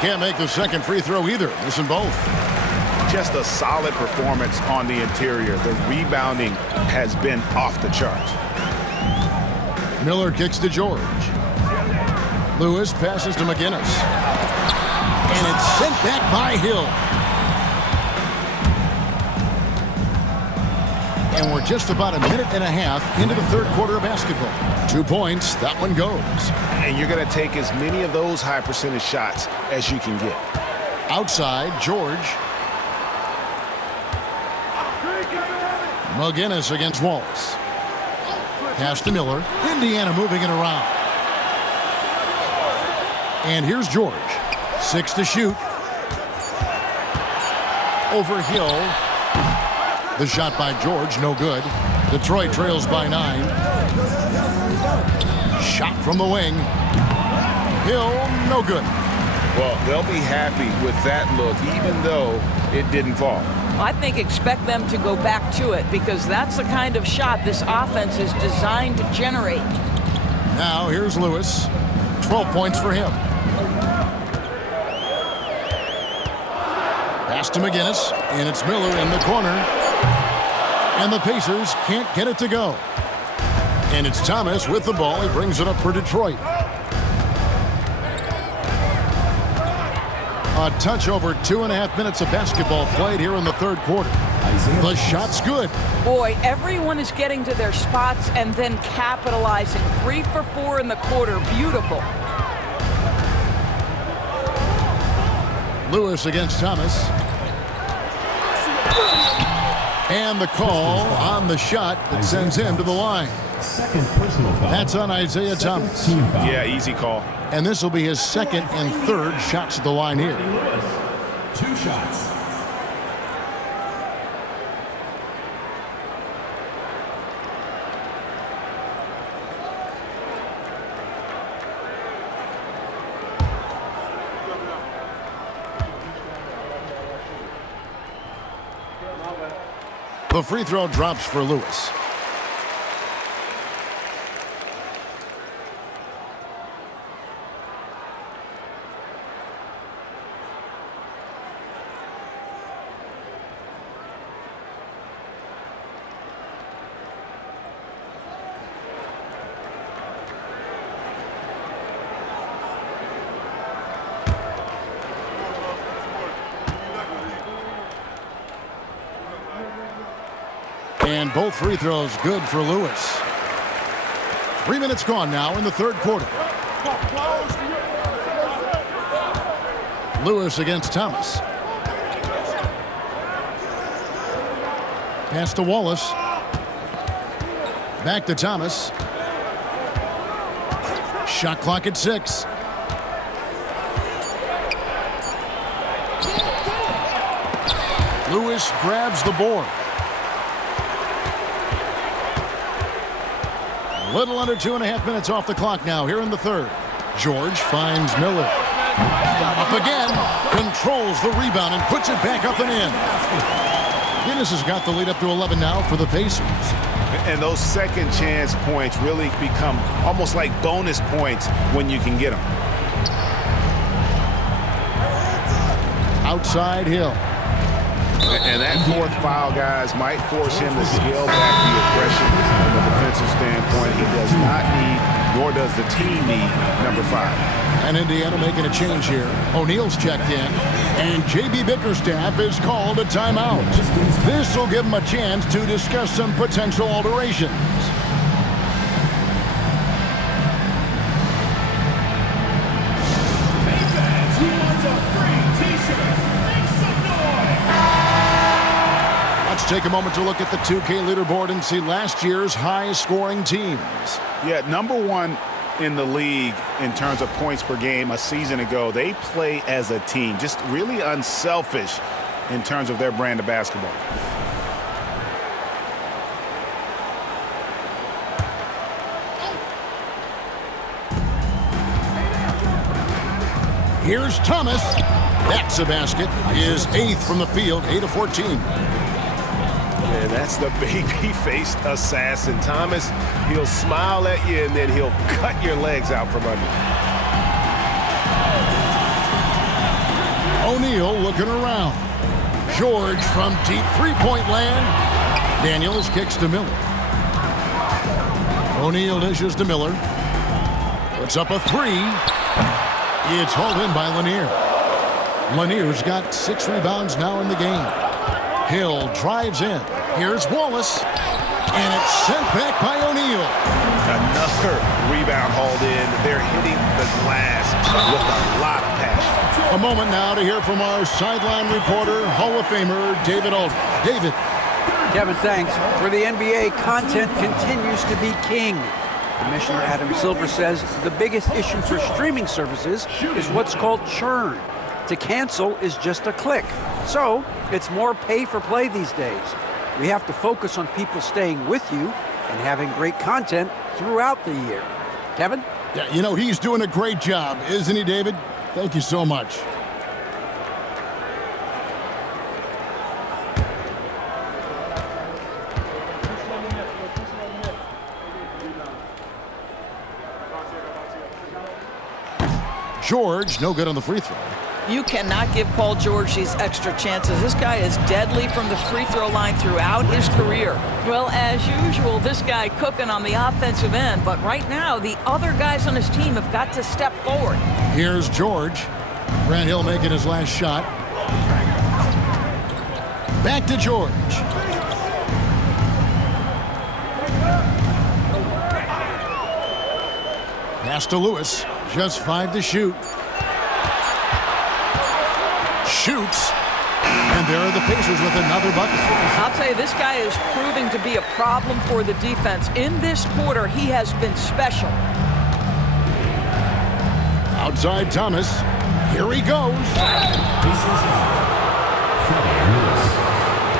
Can't make the second free throw either. Missing both. Just a solid performance on the interior. The rebounding has been off the charts. Miller kicks to George. Lewis passes to McGinnis. And it's sent back by Hill. And we're just about a minute and a half into the third quarter of basketball. 2 points. That one goes. And you're going to take as many of those high percentage shots as you can get. Outside, George. McGinnis against Wallace. Pass to Miller. Indiana moving it around. And here's George. 6 to shoot. Over Hill. The shot by George, no good. Detroit trails by 9. Shot from the wing. Hill, no good. Well, they'll be happy with that look, even though it didn't fall. I think expect them to go back to it because that's the kind of shot this offense is designed to generate. Now here's Lewis. 12 points for him. Pass to McGinnis, and it's Miller in the corner. And the Pacers can't get it to go. And it's Thomas with the ball. He brings it up for Detroit. A touch over 2.5 minutes of basketball played here in the third quarter. The shot's good. Boy, everyone is getting to their spots and then capitalizing. 3 for 4 in the quarter. Beautiful. Lewis against Thomas. And the call on the shot that sends him to the line. Second personal foul. That's on Isaiah Thomas. Yeah, easy call. And this will be his second and third shots at the line here. 2 shots. The free throw drops for Lewis. And both free throws good for Lewis. 3 minutes gone now in the third quarter. Lewis against Thomas. Pass to Wallace. Back to Thomas. Shot clock at 6. Lewis grabs the board. Little under 2.5 minutes off the clock now here in the third. George finds Miller. Up again. Controls the rebound and puts it back up and in. Guinness has got the lead up to 11 now for the Pacers. And those second chance points really become almost like bonus points when you can get them. Outside Hill. And that fourth foul, guys, might force him to scale back the aggression from a defensive standpoint. He does not need, nor does the team need, number 5. And Indiana making a change here. O'Neal's checked in, and J.B. Bickerstaff is called a timeout. This will give him a chance to discuss some potential alterations. Let's take a moment to look at the 2K leaderboard and see last year's high-scoring teams. Yeah, number 1 in the league in terms of points per game a season ago. They play as a team, just really unselfish in terms of their brand of basketball. Here's Thomas. That's a basket. His 8th from the field, 8 of 14. And that's the baby-faced assassin. Thomas, he'll smile at you, and then he'll cut your legs out from under. O'Neal looking around. George from deep three-point land. Daniels kicks to Miller. O'Neal dishes to Miller. Puts up a 3. It's hauled in by Lanier. Lanier's got 6 rebounds now in the game. Hill drives in. Here's Wallace. And it's sent back by O'Neal. Another rebound hauled in. They're hitting the glass with a lot of passion. A moment now to hear from our sideline reporter, Hall of Famer David Aldridge. David. Kevin, thanks. For the NBA, content continues to be king. Commissioner Adam Silver says the biggest issue for streaming services is what's called churn. To cancel is just a click. So it's more pay for play these days. We have to focus on people staying with you and having great content throughout the year. Kevin? Yeah, you know, he's doing a great job, isn't he, David? Thank you so much. George, no good on the free throw. You cannot give Paul George these extra chances. This guy is deadly from the free throw line throughout his career. Well, as usual, this guy cooking on the offensive end, but right now, the other guys on his team have got to step forward. Here's George. Grant Hill making his last shot. Back to George. Pass to Lewis. Just 5 to shoot. Shoots. And there are the Pacers with another bucket. I'll tell you, this guy is proving to be a problem for the defense. In this quarter, he has been special. Outside Thomas. Here he goes.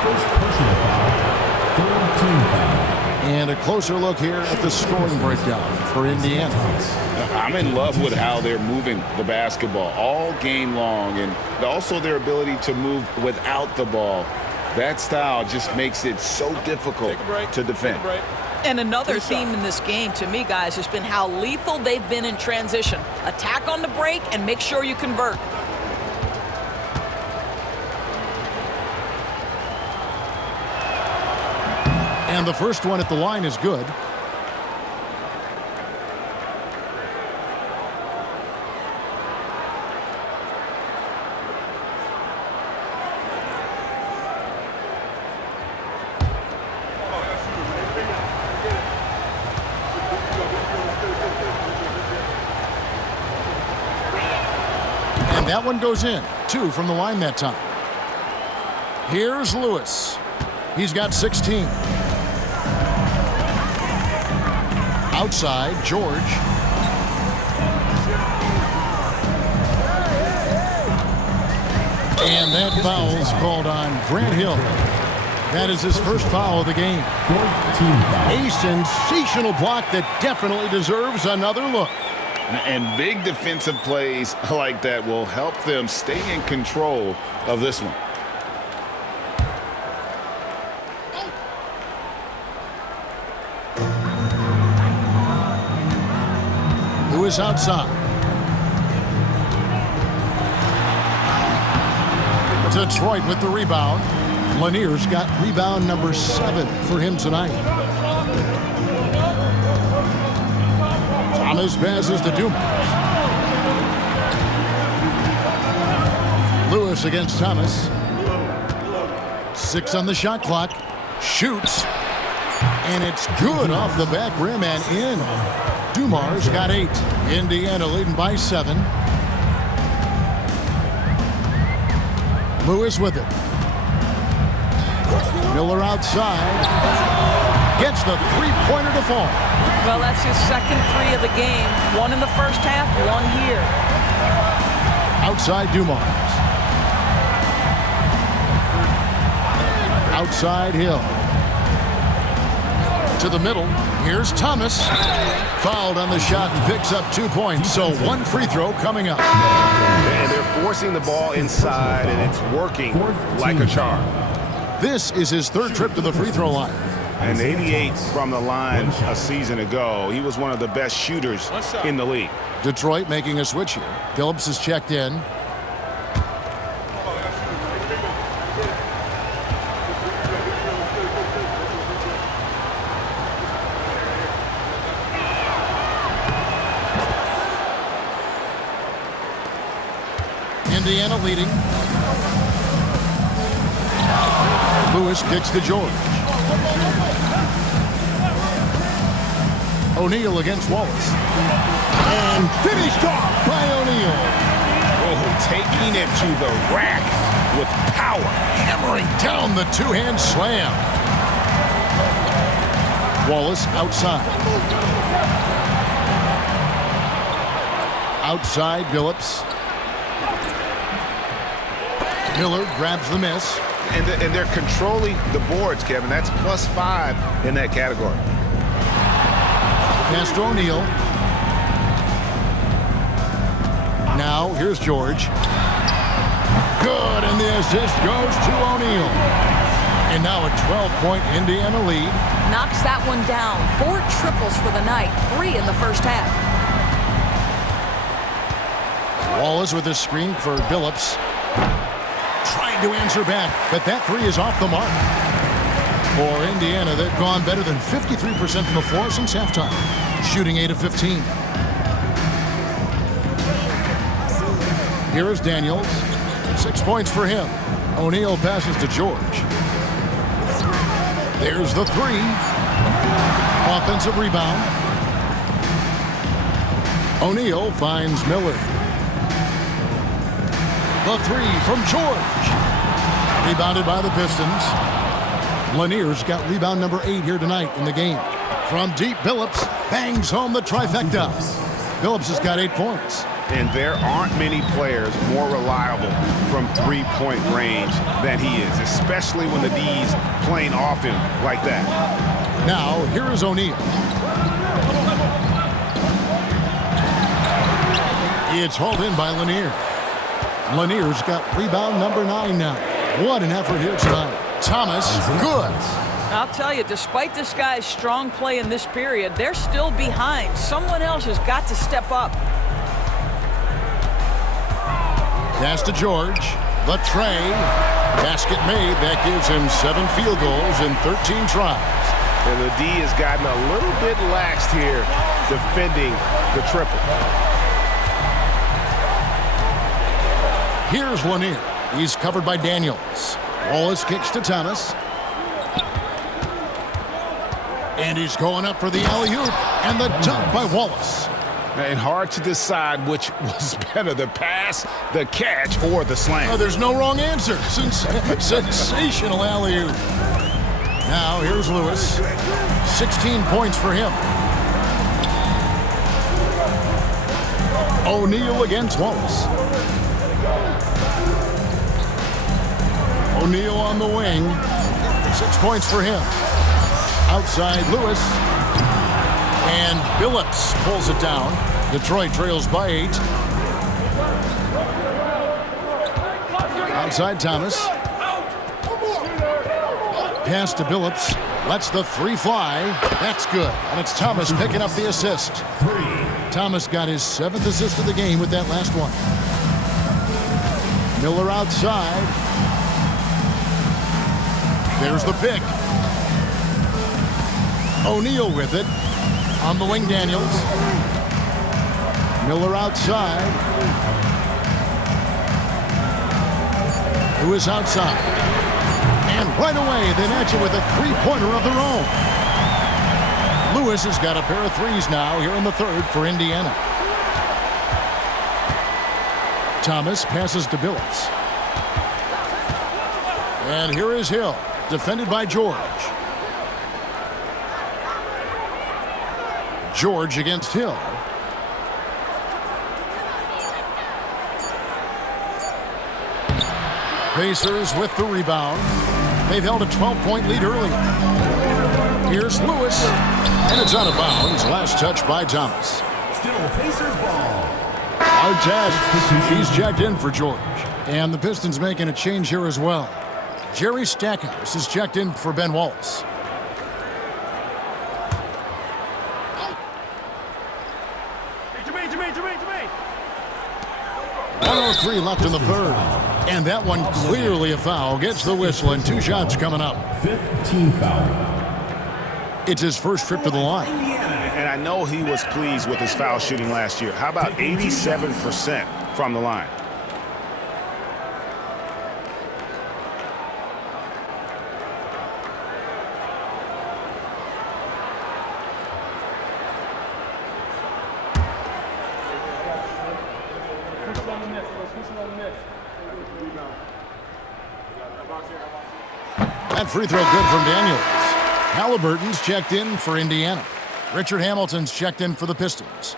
First personal foul, third team foul. And a closer look here at the scoring breakdown for Indiana. I'm in love with how they're moving the basketball all game long, and also their ability to move without the ball. That style just makes it so difficult to defend. And another theme in this game, to me, guys, has been how lethal they've been in transition. Attack on the break and make sure you convert. And the first one at the line is good. And that one goes in. 2 from the line that time. Here's Lewis. He's got 16. Outside, George. And that foul's called on Grant Hill. That is his first foul of the game. 14 foul. A sensational block that definitely deserves another look. And big defensive plays like that will help them stay in control of this one. Who is outside? Detroit with the rebound. Lanier's got rebound number 7 for him tonight. Thomas passes to Dumas. Lewis against Thomas. 6 on the shot clock. Shoots. And it's good off the back rim and in. Dumas got 8. Indiana leading by 7. Lewis with it. Miller outside. Gets the three-pointer to fall. Well, that's his second 3 of the game. 1 in the first half, 1 here. Outside Dumas. Outside Hill. To the middle. Here's Thomas. Fouled on the shot and picks up 2 points. So 1 free throw coming up. And they're forcing the ball inside, and it's working like a charm. This is his 3rd trip to the free throw line. And 88 from the line a season ago. He was one of the best shooters in the league. Detroit making a switch here. Phillips is checked in. Indiana leading. Lewis kicks to George. O'Neal against Wallace. And finished off by O'Neal. Oh, taking it to the rack with power. Hammering down the 2-hand slam. Wallace outside. Outside Phillips. Miller grabs the miss. And they're controlling the boards, Kevin. That's +5 in that category. Pass to O'Neal. Now, here's George. Good, and the assist goes to O'Neal. And now a 12-point Indiana lead. Knocks that one down. 4 triples for the night. 3 in the first half. Wallace with a screen for Phillips. Trying to answer back, but that 3 is off the mark. For Indiana, they've gone better than 53% from the floor since halftime, shooting 8 of 15. Here is Daniels. 6 points for him. O'Neal passes to George. There's the 3. Offensive rebound. O'Neal finds Miller. The 3 from George. Rebounded by the Pistons. Lanier's got rebound number 8 here tonight in the game. From deep, Phillips bangs home the trifecta. Phillips has got 8 points. And there aren't many players more reliable from 3-point range than he is, especially when the D's playing off him like that. Now, here is O'Neal. It's hauled in by Lanier. Lanier's got rebound number 9 now. What an effort here tonight. Thomas, good. I'll tell you, despite this guy's strong play in this period, they're still behind. Someone else has got to step up. Pass to George. The tray. Basket made. That gives him 7 field goals in 13 tries. And the D has gotten a little bit laxed here defending the triple. Here's Lanier. He's covered by Daniels. Wallace kicks to Thomas. And he's going up for the alley-oop. And the dunk by Wallace. And hard to decide which was better, the pass, the catch, or the slam. Oh, there's no wrong answer. Sensational alley-oop. Now, here's Lewis. 16 points for him. O'Neal against Wallace. O'Neal on the wing. 6 points for him. Outside Lewis. And Billups pulls it down. Detroit trails by 8. Outside Thomas. Pass to Billups. Lets the 3 fly. That's good. And it's Thomas picking up the assist. Thomas got his 7th assist of the game with that last one. Miller outside. There's the pick. O'Neal with it. On the wing, Daniels. Miller outside. Who is outside? And right away, they match it with a 3-pointer of their own. Lewis has got a pair of 3s now here in the 3rd for Indiana. Thomas passes to Billups. And here is Hill, defended by George. George against Hill. Pacers with the rebound. They've held a 12-point lead earlier. Here's Lewis, and it's out of bounds. Last touch by Thomas. Still Pacers ball. Artest, he's checked in for George. And the Pistons making a change here as well. Jerry Stackhouse is checked in for Ben Wallace. 1:03 left in the 3rd. And that one clearly a foul. Gets the whistle and 2 shots coming up. 15 foul. It's his first trip to the line. And I know he was pleased with his foul shooting last year. How about 87% from the line? That free throw good from Daniels. Halliburton's checked in for Indiana. Richard Hamilton's checked in for the Pistons.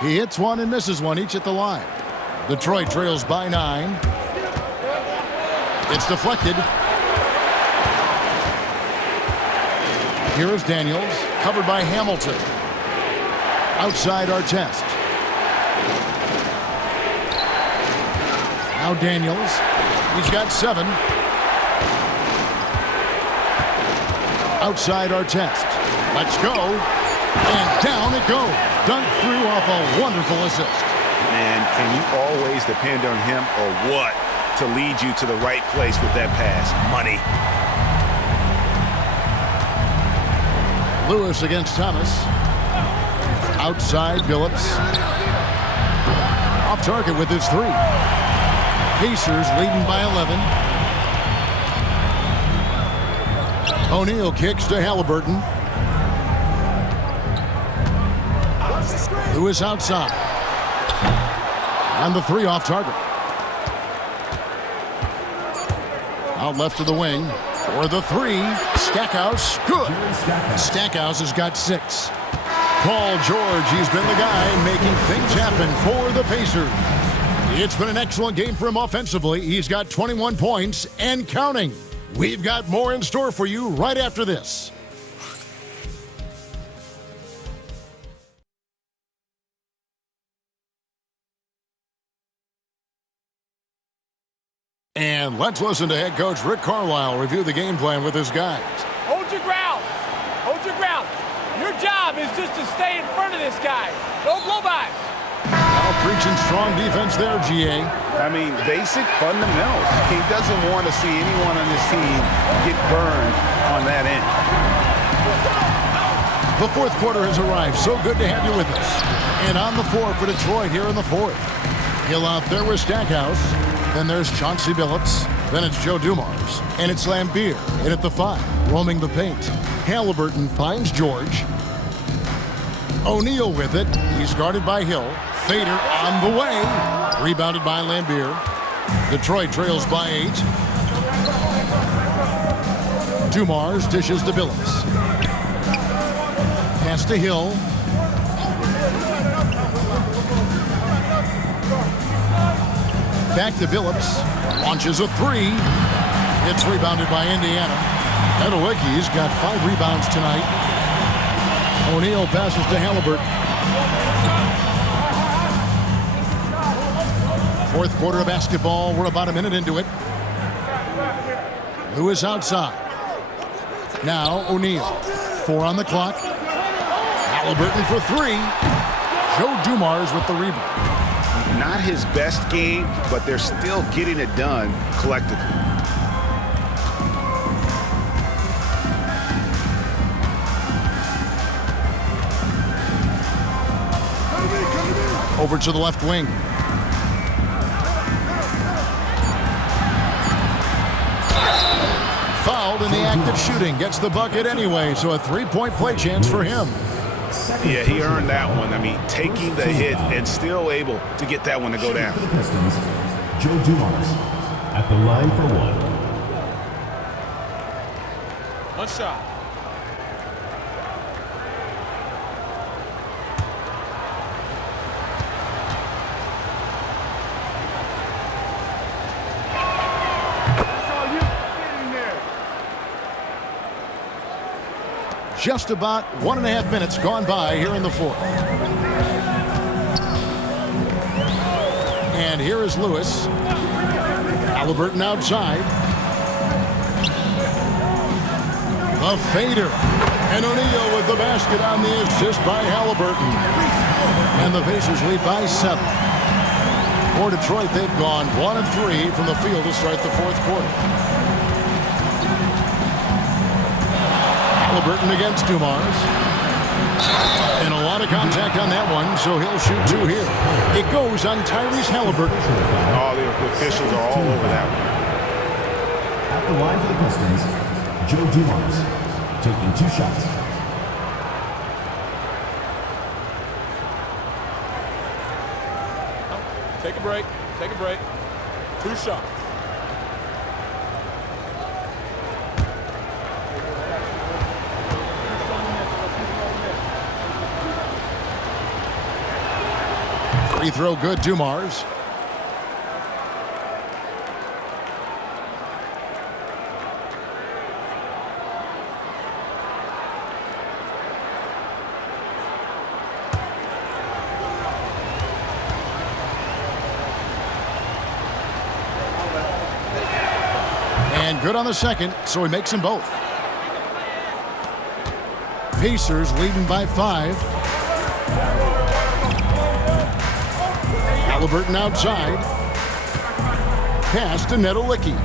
He hits one and misses one, each at the line. Detroit trails by 9. It's deflected. Here is Daniels, covered by Hamilton. Outside Artest. Now Daniels. He's got 7. Outside Artest. Let's go. And down it goes. Dunked through off a wonderful assist. Man, can you always depend on him or what to lead you to the right place with that pass? Money. Lewis against Thomas. Outside Billups. Off target with his 3. Pacers leading by 11. O'Neal kicks to Halliburton. Lewis outside. And the 3 off target. Out left to the wing. For the 3, Stackhouse, good. Stackhouse has got 6. Paul George, he's been the guy making things happen for the Pacers. It's been an excellent game for him offensively. He's got 21 points and counting. We've got more in store for you right after this. And let's listen to head coach Rick Carlisle review the game plan with his guys. Hold your ground. Hold your ground. Your job is just to stay in front of this guy. No blow-bys. Now preaching strong defense there, GA. I mean, basic fundamentals. He doesn't want to see anyone on his team get burned on that end. The 4th quarter has arrived. So good to have you with us. And on the floor for Detroit here in the 4th. Hill out there with Stackhouse. Then there's Chauncey Billups. Then it's Joe Dumars. And it's Lambeer in at the 5, roaming the paint. Halliburton finds George. O'Neal with it. He's guarded by Hill. Fader on the way. Rebounded by Lambeer. Detroit trails by 8. Dumars dishes to Billups. Pass to Hill. Back to Billups. Launches a three. It's rebounded by Indiana. Nedelicki's got 5 rebounds tonight. O'Neal passes to Halliburton. Fourth quarter of basketball. We're about a minute into it. Lewis outside. Now O'Neal. 4 on the clock. Halliburton for 3. Joe Dumars with the rebound. Not his best game, but they're still getting it done collectively. Over to the left wing. Fouled in the act of shooting. Gets the bucket anyway, so a 3-point play chance for him. Yeah, he earned that one. I mean, taking the hit and still able to get that one to go down. For the Pistons, Joe Dumars at the line for 1. One shot. Just about 1.5 minutes gone by here in the fourth. And here is Lewis. Halliburton outside. The fader. And O'Neal with the basket on the assist by Halliburton. And the Pacers lead by 7. For Detroit, they've gone 1 of 3 from the field to start the fourth quarter. Halliburton against Dumars. And a lot of contact on that one, so he'll shoot 2 here. It goes on Tyrese Halliburton. All the officials are all over that one. At the line for the Pistons, Joe Dumars taking 2 shots. Take a break. Take a break. 2 shots. Free throw good, Dumars. And good on the second, so he makes them both. Pacers leading by 5. Halliburton outside. Pass to Nedelicki.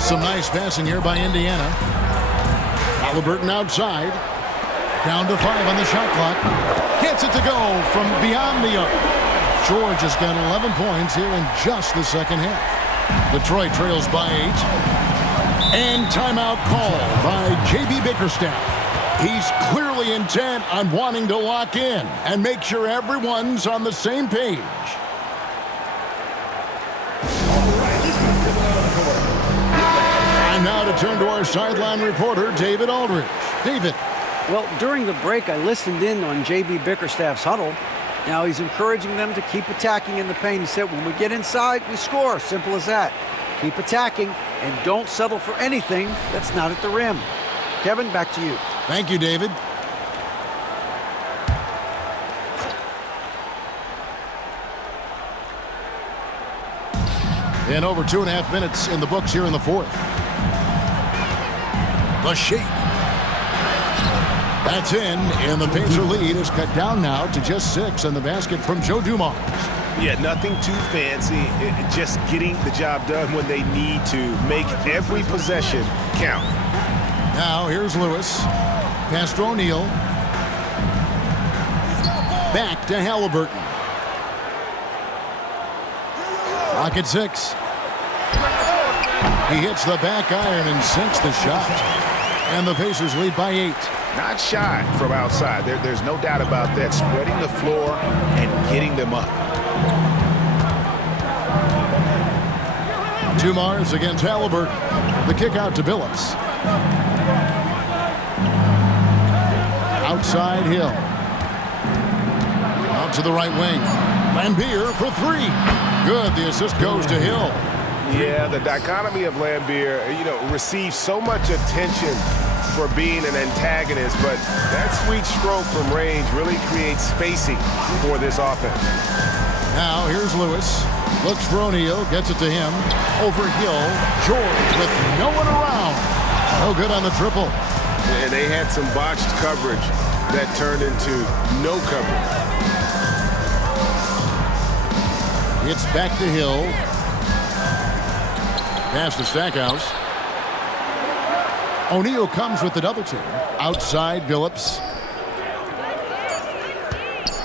Some nice passing here by Indiana. Halliburton outside. Down to 5 on the shot clock. Gets it to go from beyond the arc. George has got 11 points here in just the second half. Detroit trails by 8. And timeout called by J.B. Bickerstaff. He's clearly intent on wanting to lock in and make sure everyone's on the same page. And now to turn to our sideline reporter, David Aldridge. David. Well, during the break, I listened in on J.B. Bickerstaff's huddle. Now he's encouraging them to keep attacking in the paint. He said, when we get inside, we score. Simple as that. Keep attacking and don't settle for anything that's not at the rim. Kevin, back to you. Thank you, David. And over 2.5 minutes in the books here in the fourth. The shake. That's in, and the Pacer lead is cut down now to just 6 on the basket from Joe Dumars. Yeah, nothing too fancy. Just getting the job done when they need to. Make every possession count. Now here's Lewis. Pass to O'Neal. Back to Halliburton. Clock at 6. He hits the back iron and sinks the shot. And the Pacers lead by 8. Not shy from outside. There's no doubt about that. Spreading the floor and getting them up. Dumars against Halliburton. The kick out to Billups. Outside Hill. Out to the right wing. Lambier for three. Good. The assist goes to Hill. Yeah, the dichotomy of Lambier, receives so much attention for being an antagonist, but that sweet stroke from range really creates spacing for this offense. Now here's Lewis. Looks for O'Neal. Gets it to him. Over Hill. George with no one around. No good on the triple. And they had some botched coverage that turned into no coverage. It's back to Hill. Pass to Stackhouse. O'Neal comes with the double team. Outside Billups.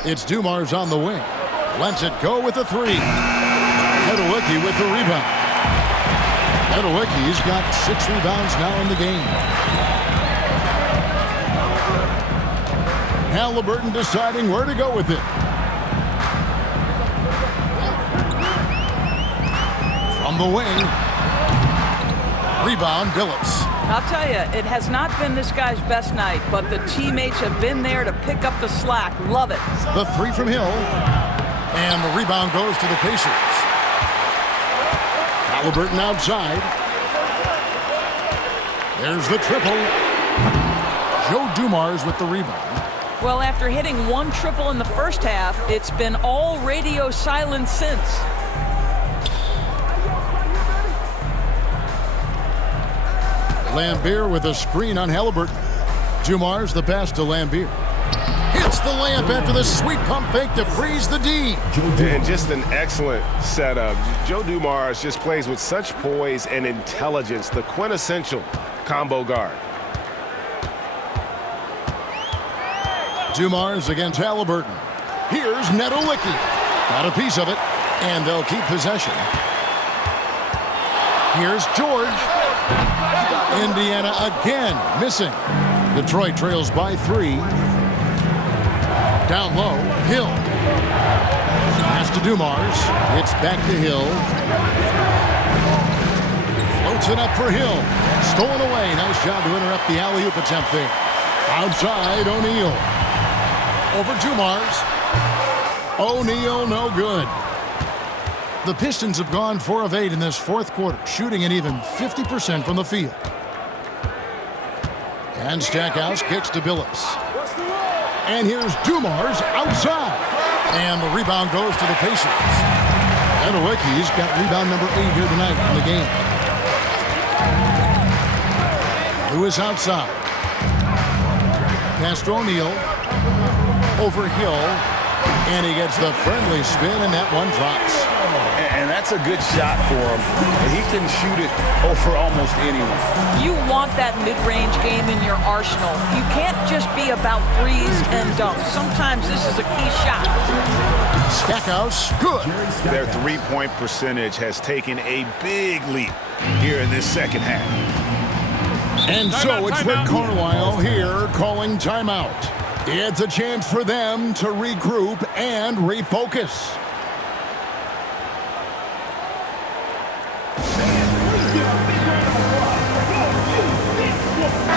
It's Dumars on the wing. Lets it go with a three. Nedolicki with the rebound. Nedolicki's got 6 rebounds now in the game. Halliburton deciding where to go with it. From the wing. Rebound, Billups. I'll tell you, it has not been this guy's best night, but the teammates have been there to pick up the slack. Love it. The three from Hill. And the rebound goes to the Pacers. Halliburton outside. There's the triple. Joe Dumars with the rebound. Well, after hitting 1 triple in the first half, it's been all radio silence since. Lambier with a screen on Halliburton. Dumars the pass to Lambier. Hits the layup after the sweet pump fake to freeze the D. And just an excellent setup. Joe Dumars just plays with such poise and intelligence, the quintessential combo guard. Dumars against Halliburton. Here's Nedolicki. Got a piece of it, and they'll keep possession. Here's George. Indiana again missing. Detroit trails by 3. Down low, Hill. Pass to Dumars. It's back to Hill. Floats it up for Hill. Stolen away. Nice job to interrupt the alley-oop attempt there. Outside, O'Neal. Over Dumars. O'Neal, no good. The Pistons have gone 4 of 8 in this fourth quarter, shooting an even 50% from the field. And Stackhouse kicks to Billups. And here's Dumars outside. And the rebound goes to the Pacers. Nedolicki's got rebound number 8 here tonight in the game. Lewis outside. Pass to O'Neal. Over Hill. And he gets the friendly spin, and that one drops. And that's a good shot for him. He can shoot it over almost anyone. You want that mid-range game in your arsenal. You can't just be about threes and dunks. Sometimes this is a key shot. Stackhouse, good. Their three-point percentage has taken a big leap here in this second half. And so it's Rick Carlisle here calling timeout. It's a chance for them to regroup and refocus.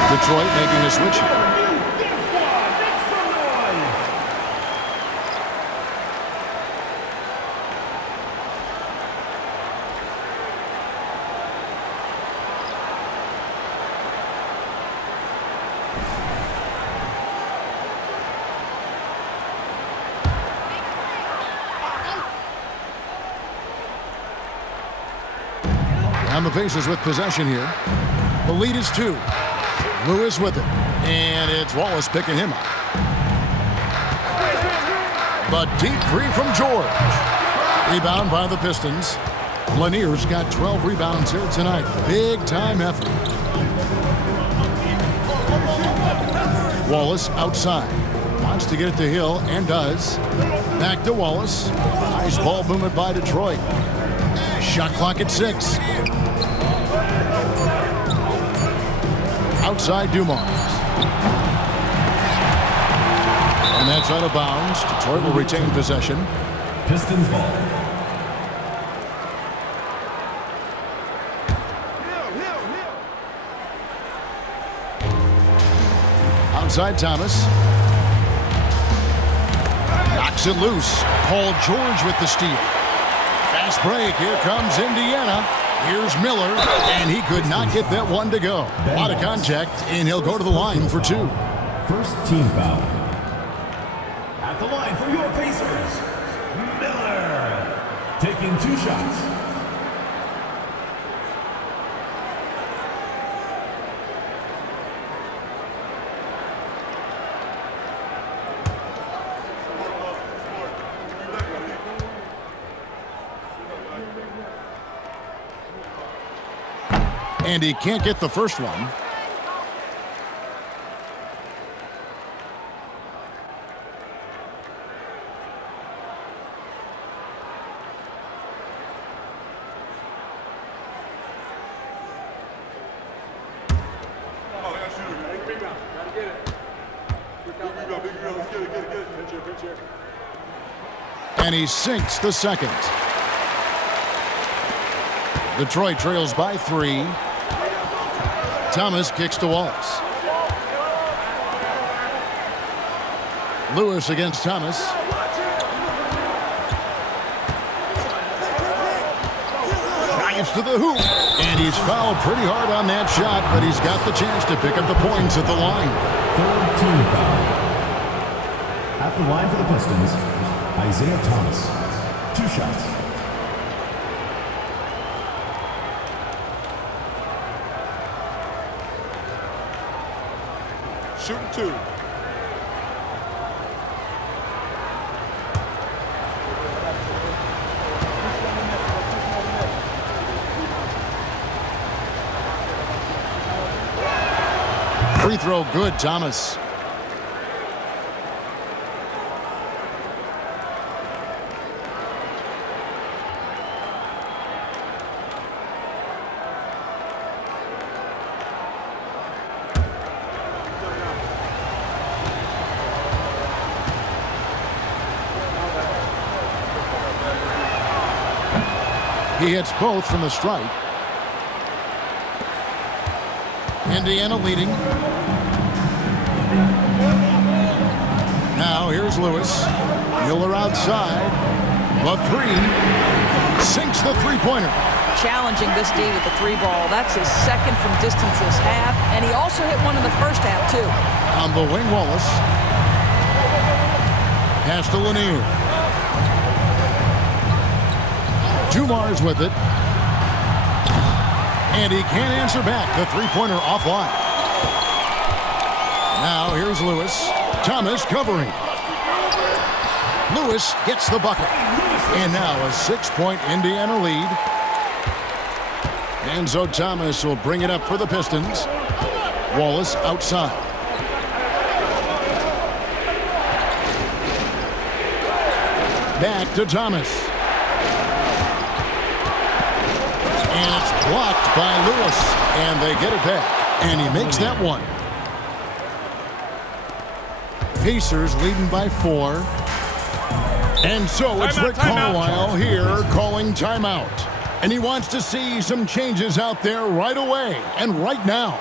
Detroit making a switch here. And the Pacers with possession here. The lead is 2. Lewis with it. And it's Wallace picking him up. The deep 3 from George. Rebound by the Pistons. Lanier's got 12 rebounds here tonight. Big time effort. Wallace outside. Wants to get it to Hill and does. Back to Wallace. Nice ball movement by Detroit. Shot clock at 6. Outside Dumars. And that's out of bounds. Detroit will retain possession. Pistons ball. Outside Thomas. Knocks it loose. Paul George with the steal. Fast break. Here comes Indiana. Here's Miller, and he could not get that one to go. A lot of contact, and he'll go to the line for 2. First team foul. At the line for your Pacers, Miller. Taking 2 shots. And he can't get the first one. And he sinks the second. Detroit trails by 3. Thomas kicks to Wallace. Lewis against Thomas. Drives to the hoop. And he's fouled pretty hard on that shot, but he's got the chance to pick up the points at the line. Third team foul. At the line for the Pistons, Isaiah Thomas. 2 shots. Shooting 2. Free throw good, Thomas. He hits both from the stripe. Indiana leading. Now here's Lewis. Miller outside. The 3. Sinks the three-pointer. Challenging this D with the 3 ball. That's his second from distance this half. And he also hit one in the first half, too. On the wing, Wallace. Pass to Lanier. Dumars with it. And he can't answer back. The three-pointer offline. Now here's Lewis. Thomas covering. Lewis gets the bucket. And now a 6-point Indiana lead. And so Thomas will bring it up for the Pistons. Wallace outside. Back to Thomas. And it's blocked by Lewis. And they get it back. And he makes that one. Pacers leading by 4. And so it's Rick Carlisle here calling timeout. And he wants to see some changes out there right away and right now.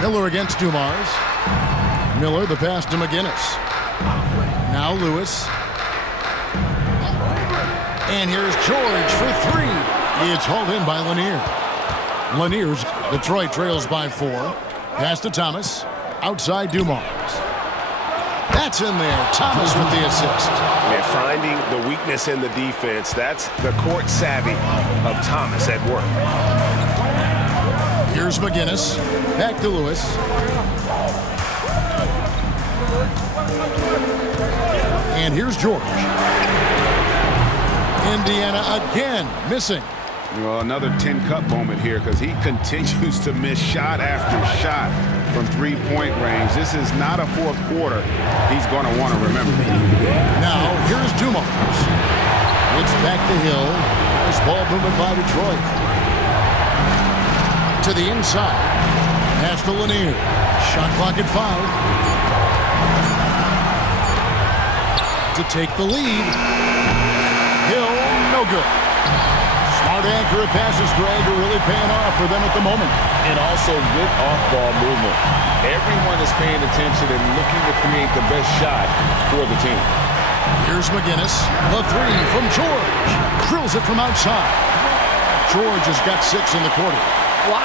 Miller against Dumars. Miller, the pass to McGinnis. Now Lewis. And here's George for 3. It's hauled in by Lanier. Lanier's Detroit trails by 4. Pass to Thomas. Outside Dumars. That's in there. Thomas with the assist. And finding the weakness in the defense. That's the court savvy of Thomas at work. Here's McGinnis. Back to Lewis. And here's George. Indiana again missing. Well, another 10-cup moment here because he continues to miss shot after shot from three-point range. This is not a fourth quarter he's going to want to remember. Now, here's Dumars. It's back to Hill. Nice ball movement by Detroit. To the inside. Pass to Lanier. Shot clock at 5. To take the lead. Hill, no good. Smart, accurate passes, Greg, are really paying off for them at the moment. And also good off-ball movement. Everyone is paying attention and looking to create the best shot for the team. Here's McGinnis. The three from George. Drills it from outside. George has got 6 in the quarter. Wow.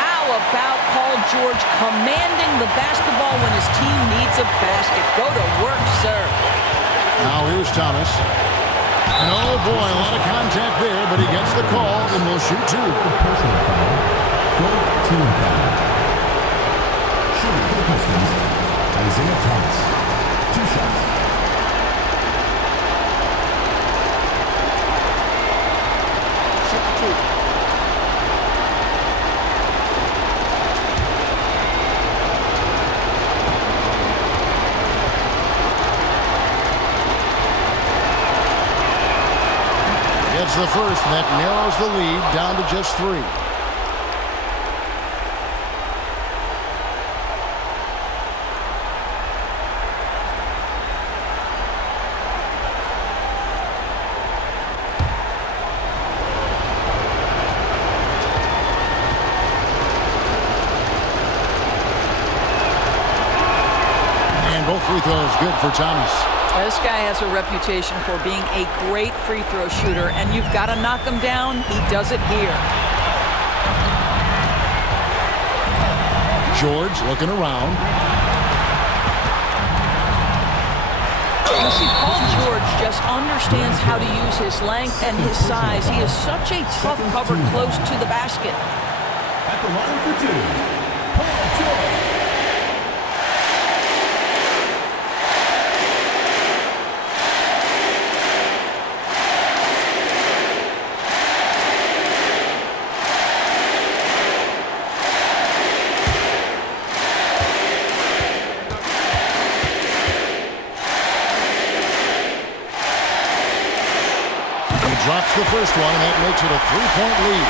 How about Paul George commanding the basketball when his team needs a basket? Go to work, sir. Now here's Thomas. And oh boy, a lot of contact there, but he gets the call and will shoot 2. Shooting for the Pistons, Isaiah Thomas. 2 shots. Gets the first, and that narrows the lead down to just 3. And both free throws good for Thomas. This guy has a reputation for being a great free throw shooter, and you've got to knock him down. He does it here. George looking around. You see, Paul George just understands how to use his length and his size. He is such a tough cover close to the basket. At the line for 2, Paul George. Drops the first one, and that makes it a 3-point lead.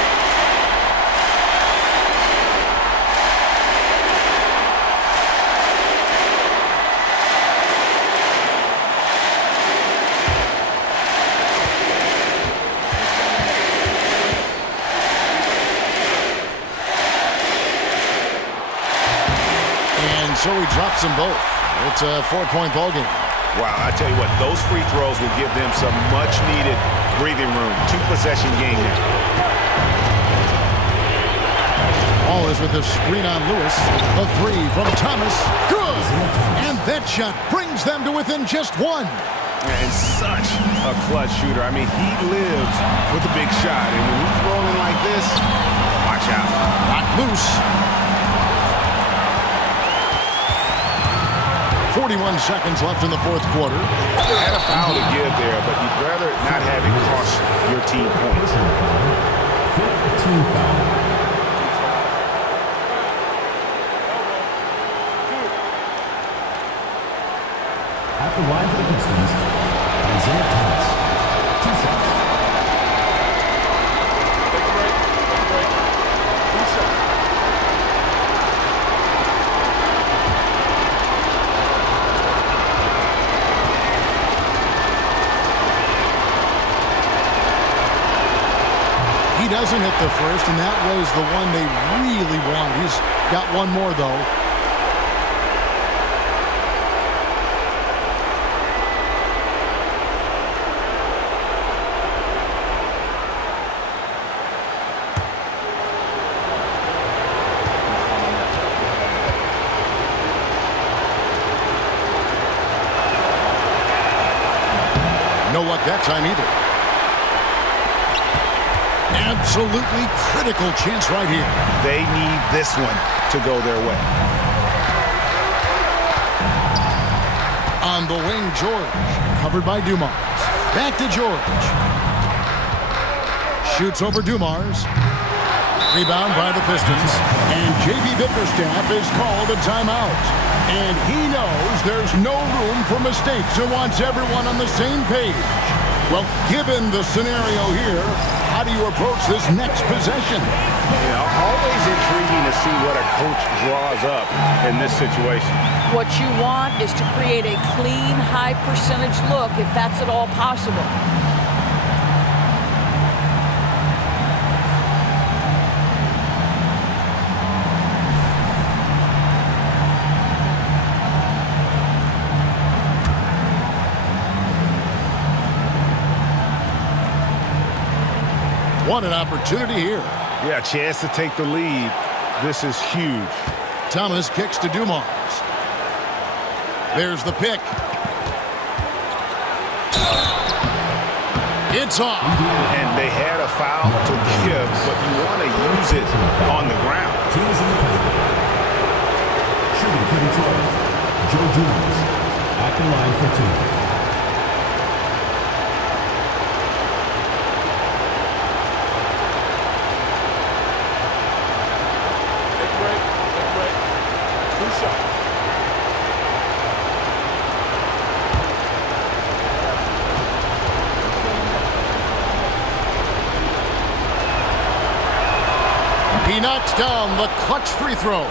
And so he drops them both. It's a 4-point ball game. Wow, I tell you what, those free throws will give them some much-needed breathing room. 2-possession game now. Ball is with the screen on Lewis. The 3 from Thomas. Good! And that shot brings them to within just 1. And such a clutch shooter. I mean, he lives with a big shot. And when he's rolling like this, watch out. Not loose. 41 seconds left in the fourth quarter. Had a foul to give there, but you'd rather not have it cost your team points. 15 foul. At the line for the Pistons, Isaiah Thomas. 2 shots. Take a break. 2 shots. He doesn't hit the first, and that was the one they really want. He's got one more, though. No luck that time either. Absolutely critical chance right here. They need this one to go their way. On the wing, George. Covered by Dumars. Back to George. Shoots over Dumars. Rebound by the Pistons. And J.B. Bickerstaff is called a timeout. And he knows there's no room for mistakes and wants everyone on the same page. Well, given the scenario here, how do you approach this next possession? Always intriguing to see what a coach draws up in this situation. What you want is to create a clean, high percentage look, if that's at all possible. What an opportunity here. Yeah, a chance to take the lead. This is huge. Thomas kicks to Dumars. There's the pick. It's off. And they had a foul to give, but you want to use it on the ground. Shooting for Detroit, Joe Dumars at the line for 2. He knocks down the clutch free throw.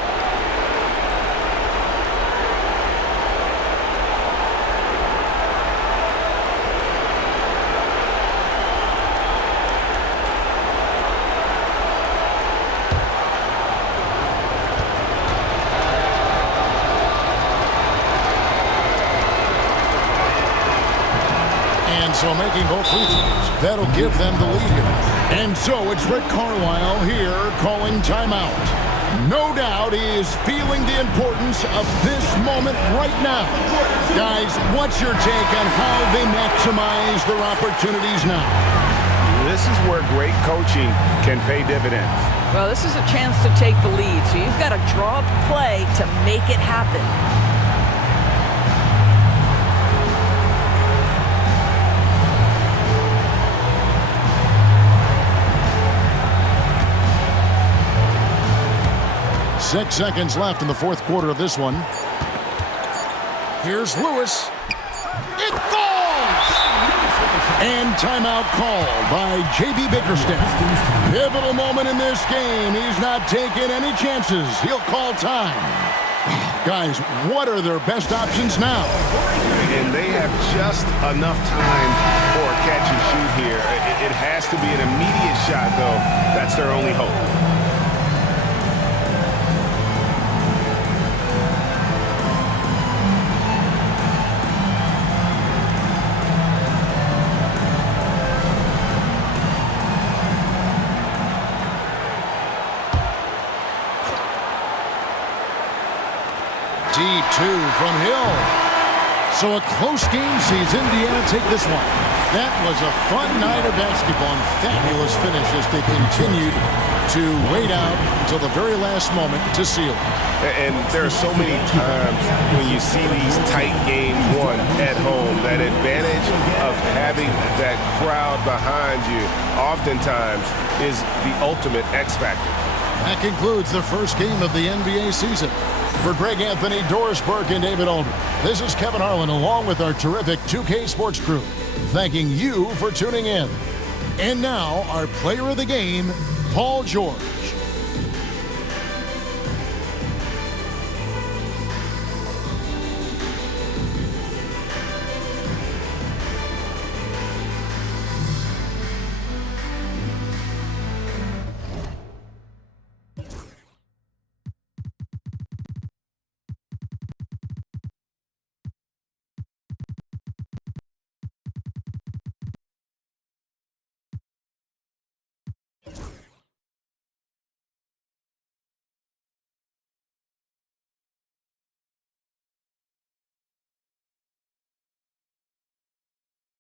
And so making both free throws, that'll give them the lead here. And so it's Rick Carlisle here calling timeout. No doubt he is feeling the importance of this moment right now. Guys, what's your take on how they maximize their opportunities now? This is where great coaching can pay dividends. Well, this is a chance to take the lead, so you've got to draw up a play to make it happen. Six seconds left in the fourth quarter of this one. Here's Lewis. It falls! And timeout called by J.B. Bickerstaff. Pivotal moment in this game. He's not taking any chances. He'll call time. Guys, what are their best options now? And they have just enough time for a catch and shoot here. It has to be an immediate shot, though. That's their only hope. Deep two from Hill. So a close game sees Indiana take this one. That was a fun night of basketball and fabulous finish as they continued to wait out until the very last moment to seal it. And there are so many times when you see these tight games won at home, that advantage of having that crowd behind you oftentimes is the ultimate X factor. That concludes the first game of the NBA season. For Greg Anthony, Doris Burke, and David Aldridge, this is Kevin Harlan along with our terrific 2K Sports crew, thanking you for tuning in. And now, our player of the game, Paul George.